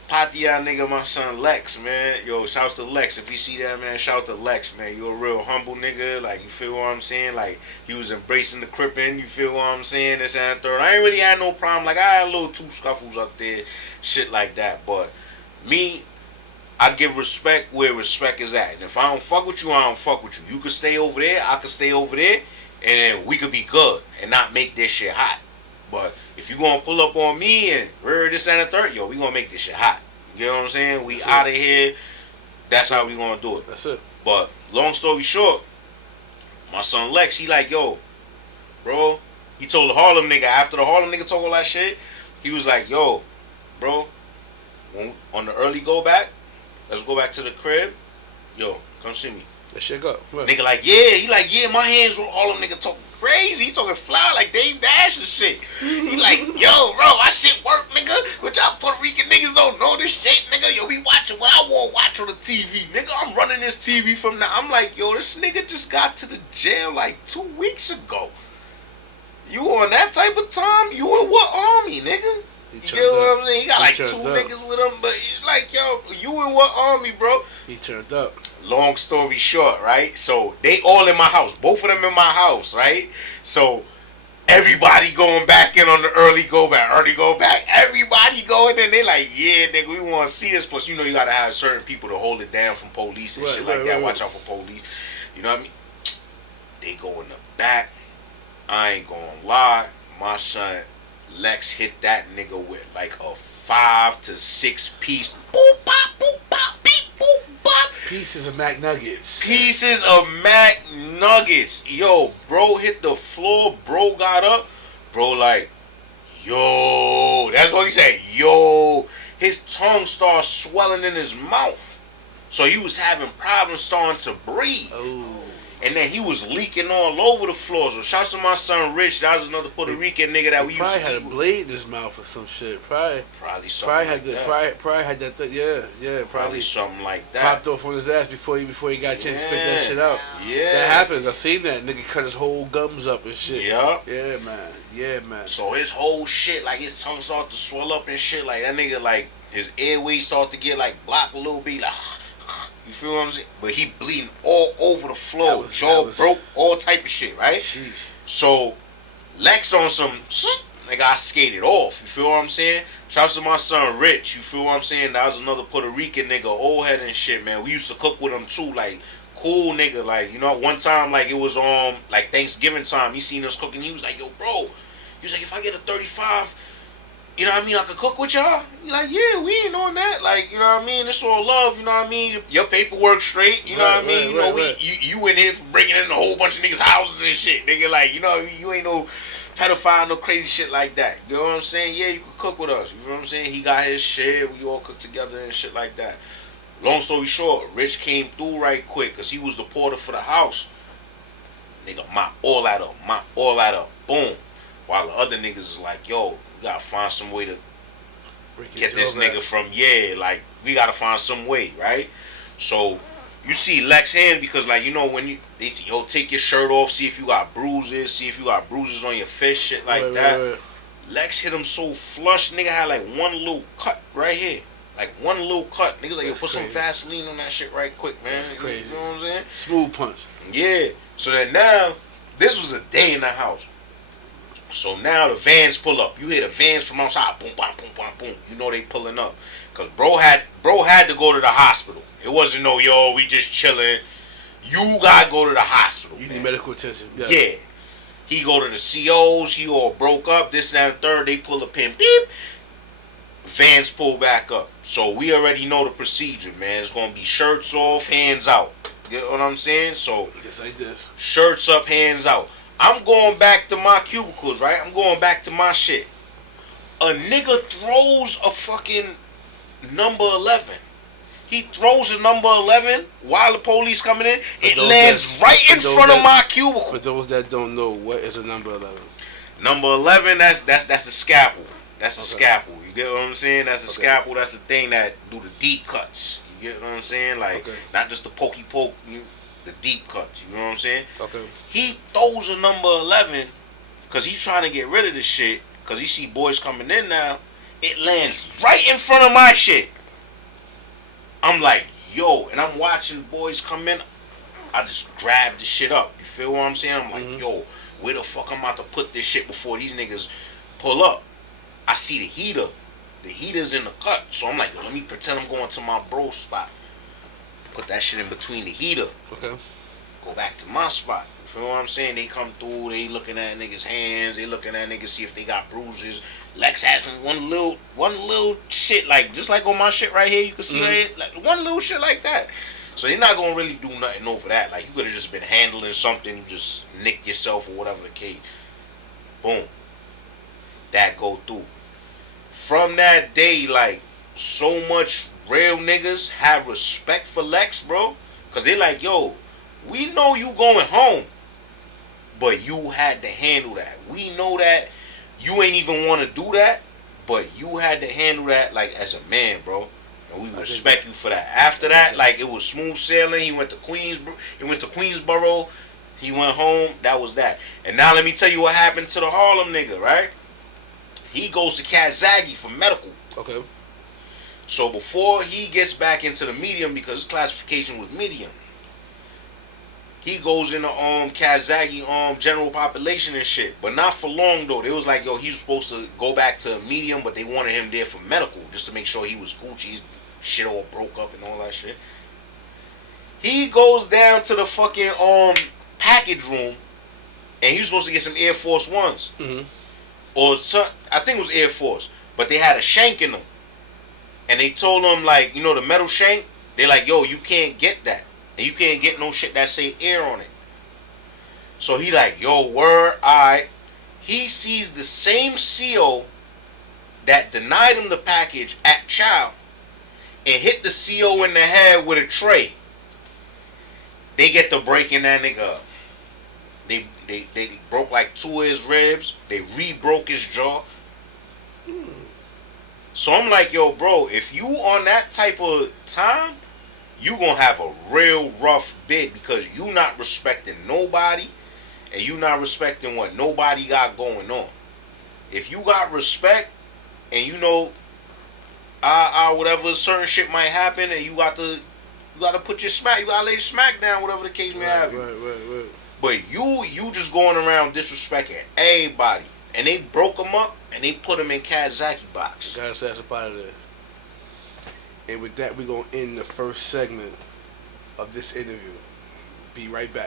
Patia nigga, my son Lex, man. Yo, shouts to Lex. If you see that, man, shout to Lex, man. You a real humble nigga. Like, you feel what I'm saying? Like, he was embracing the crippin'. You feel what I'm saying? This and that third. I ain't really had no problem. Like, I had a little 2 scuffles up there, shit like that. But me, I give respect where respect is at. And if I don't fuck with you, I don't fuck with you. You could stay over there, I could stay over there, and then we could be good and not make this shit hot. But if you gonna pull up on me and this and the third, yo, we gonna make this shit hot. You know what I'm saying? We out of here. That's how we gonna do it. That's it. But long story short, my son Lex, he like, yo, bro. He told the Harlem nigga, after the Harlem nigga told all that shit, he was like, yo, bro, on the early go back, let's go back to the crib. Yo, come see me. That shit go. Right. Nigga like, yeah. He like, yeah, my hands were Harlem nigga talking crazy. He talking fly like Dave Dash and shit. He like, yo, bro, my shit work, nigga. But y'all Puerto Rican niggas don't know this shit, nigga. Yo, be watching what I want to watch on the TV. Nigga, I'm running this TV from now. I'm like, yo, this nigga just got to the jail like 2 weeks ago. You on that type of time? You in what army, nigga? You know what I'm saying? He got like 2 niggas with him, but he's like, yo, you in what army, bro? He turned up. Long story short, right? So they all in my house. Both of them in my house, right? So everybody going back in on the early go back. Everybody going in. They like, yeah, nigga, we want to see this. Plus, you know, you got to have certain people to hold it down from police and shit like that. Watch out for police. You know what I mean? They go in the back. I ain't gonna lie. My son Lex hit that nigga with like a 5 to 6 piece. Boop, bop, boop, bop, beep, boop, bop. Pieces of Mac Nuggets. Pieces of Mac Nuggets. Yo, bro hit the floor. Bro got up. Bro like, yo. That's what he said. Yo. His tongue started swelling in his mouth. So he was having problems starting to breathe. Oh. And then he was leaking all over the floor. So shouts to my son Rich. That was another Puerto Rican nigga that we used to. Probably had a blade in his mouth or some shit. Probably something had like that. Probably had that. Yeah. Probably something like that. Popped off on his ass before he got a chance to spit that shit out. Yeah. That happens. I seen that nigga cut his whole gums up and shit. Yup. Yeah, man. So his whole shit, like his tongue started to swell up and shit. Like that nigga, like his airways started to get like blocked a little bit. Like. You feel what I'm saying? But he bleeding all over the floor. Jaw broke, all type of shit, right? Sheesh. So, Lex on some, nigga, I skated off. You feel what I'm saying? Shouts to my son Rich. You feel what I'm saying? That was another Puerto Rican nigga, old head and shit, man. We used to cook with him too, like, cool nigga. Like, you know, one time, like, it was like Thanksgiving time. He seen us cooking. He was like, yo, bro. He was like, if I get a 35, you know what I mean, I could cook with y'all. You like, yeah, we ain't on that. Like, you know what I mean? It's all love, you know what I mean? Your paperwork straight, you know what I mean? You know, you in here for bringing in a whole bunch of niggas' houses and shit, nigga. Like, you know, you ain't no pedophile, no crazy shit like that. You know what I'm saying? Yeah, you can cook with us. You know what I'm saying? He got his share. We all cook together and shit like that. Long story short, Rich came through right quick because he was the porter for the house. Nigga, mop all that up. Boom. While the other niggas is like, yo, we gotta find some way to get this nigga from, like, we gotta find some way, right? So, you see Lex hand because, like, you know, when they say, yo, take your shirt off, see if you got bruises on your fist, shit like that. Right. Lex hit him so flush, nigga had, like, one little cut right here. Like, one little cut. Niggas like, yo, put some Vaseline on that shit right quick, man. That's crazy. You know what I'm saying? Smooth punch. Yeah. So then now, this was a day in the house. So now the vans pull up. You hear the vans from outside, boom, boom, boom, boom, boom. You know they pulling up, cause bro had to go to the hospital. It wasn't no, yo, we just chilling. You gotta go to the hospital. You need medical attention. Yeah. He go to the COs. He all broke up. This, that, and third. They pull up in, beep. Vans pull back up. So we already know the procedure, man. It's gonna be shirts off, hands out. Get what I'm saying? So just like this. Shirts up, hands out. I'm going back to my cubicles, right? I'm going back to my shit. A nigga throws a fucking number 11. He throws a number 11 while the police coming in. It lands right in front of my cubicle. For those that don't know, what is a number 11? Number 11, that's a scalpel. That's a scalpel. You get what I'm saying? That's a scalpel. That's the thing that do the deep cuts. You get what I'm saying? Like, not just the pokey poke. The deep cuts, you know what I'm saying? Okay. He throws a number 11 because he's trying to get rid of this shit because he see boys coming in now. It lands right in front of my shit. I'm like, yo, and I'm watching boys come in. I just grab the shit up. You feel what I'm saying? I'm like, yo, where the fuck I'm about to put this shit before these niggas pull up? I see the heater the heater's in the cut. So I'm like, yo, let me pretend I'm going to my bro spot. Put that shit in between the heater. Okay. Go back to my spot. You feel what I'm saying? They come through, they looking at niggas' hands, they looking at niggas see if they got bruises. Lex has one little shit, like just like on my shit right here, you can see right here, like one little shit like that. So they're not gonna really do nothing over that. Like you could have just been handling something, you just nicked yourself or whatever the case. Boom. That go through. From that day, like so much real niggas have respect for Lex, bro. Cause they like, yo, we know you going home, but you had to handle that. We know that you ain't even want to do that, but you had to handle that like as a man, bro. And we respect you for that. After that, like it was smooth sailing. He went to Queensboro. He went home. That was that. And now let me tell you what happened to the Harlem nigga, right? He goes to Kazagi for medical. Okay. So before he gets back into the medium, because his classification was medium, he goes into Kazagi general population and shit. But not for long though. They was like, yo, he was supposed to go back to medium, but they wanted him there for medical just to make sure he was Gucci. His shit all broke up and all that shit. He goes down to the fucking package room, and he was supposed to get some Air Force Ones. Or some, I think it was Air Force, but they had a shank in them. And they told him, like, you know, the metal shank, they like, yo, you can't get that. And you can't get no shit that say air on it. So he like, yo, word, alright. He sees the same CO that denied him the package at Chow and hit the CO in the head with a tray. They get to breaking that nigga up. They broke like 2 of his ribs. They re-broke his jaw. So I'm like, yo, bro, if you on that type of time, you gonna have a real rough bid because you not respecting nobody and you not respecting what nobody got going on. If you got respect and you know whatever certain shit might happen and you gotta put your smack, you gotta lay your smack down, whatever the case may have you. Right. But you just going around disrespecting everybody. And they broke him up and they put him in Kazaki box. Gotta say that's a part of that. And with that, we're gonna end the first segment of this interview. Be right back.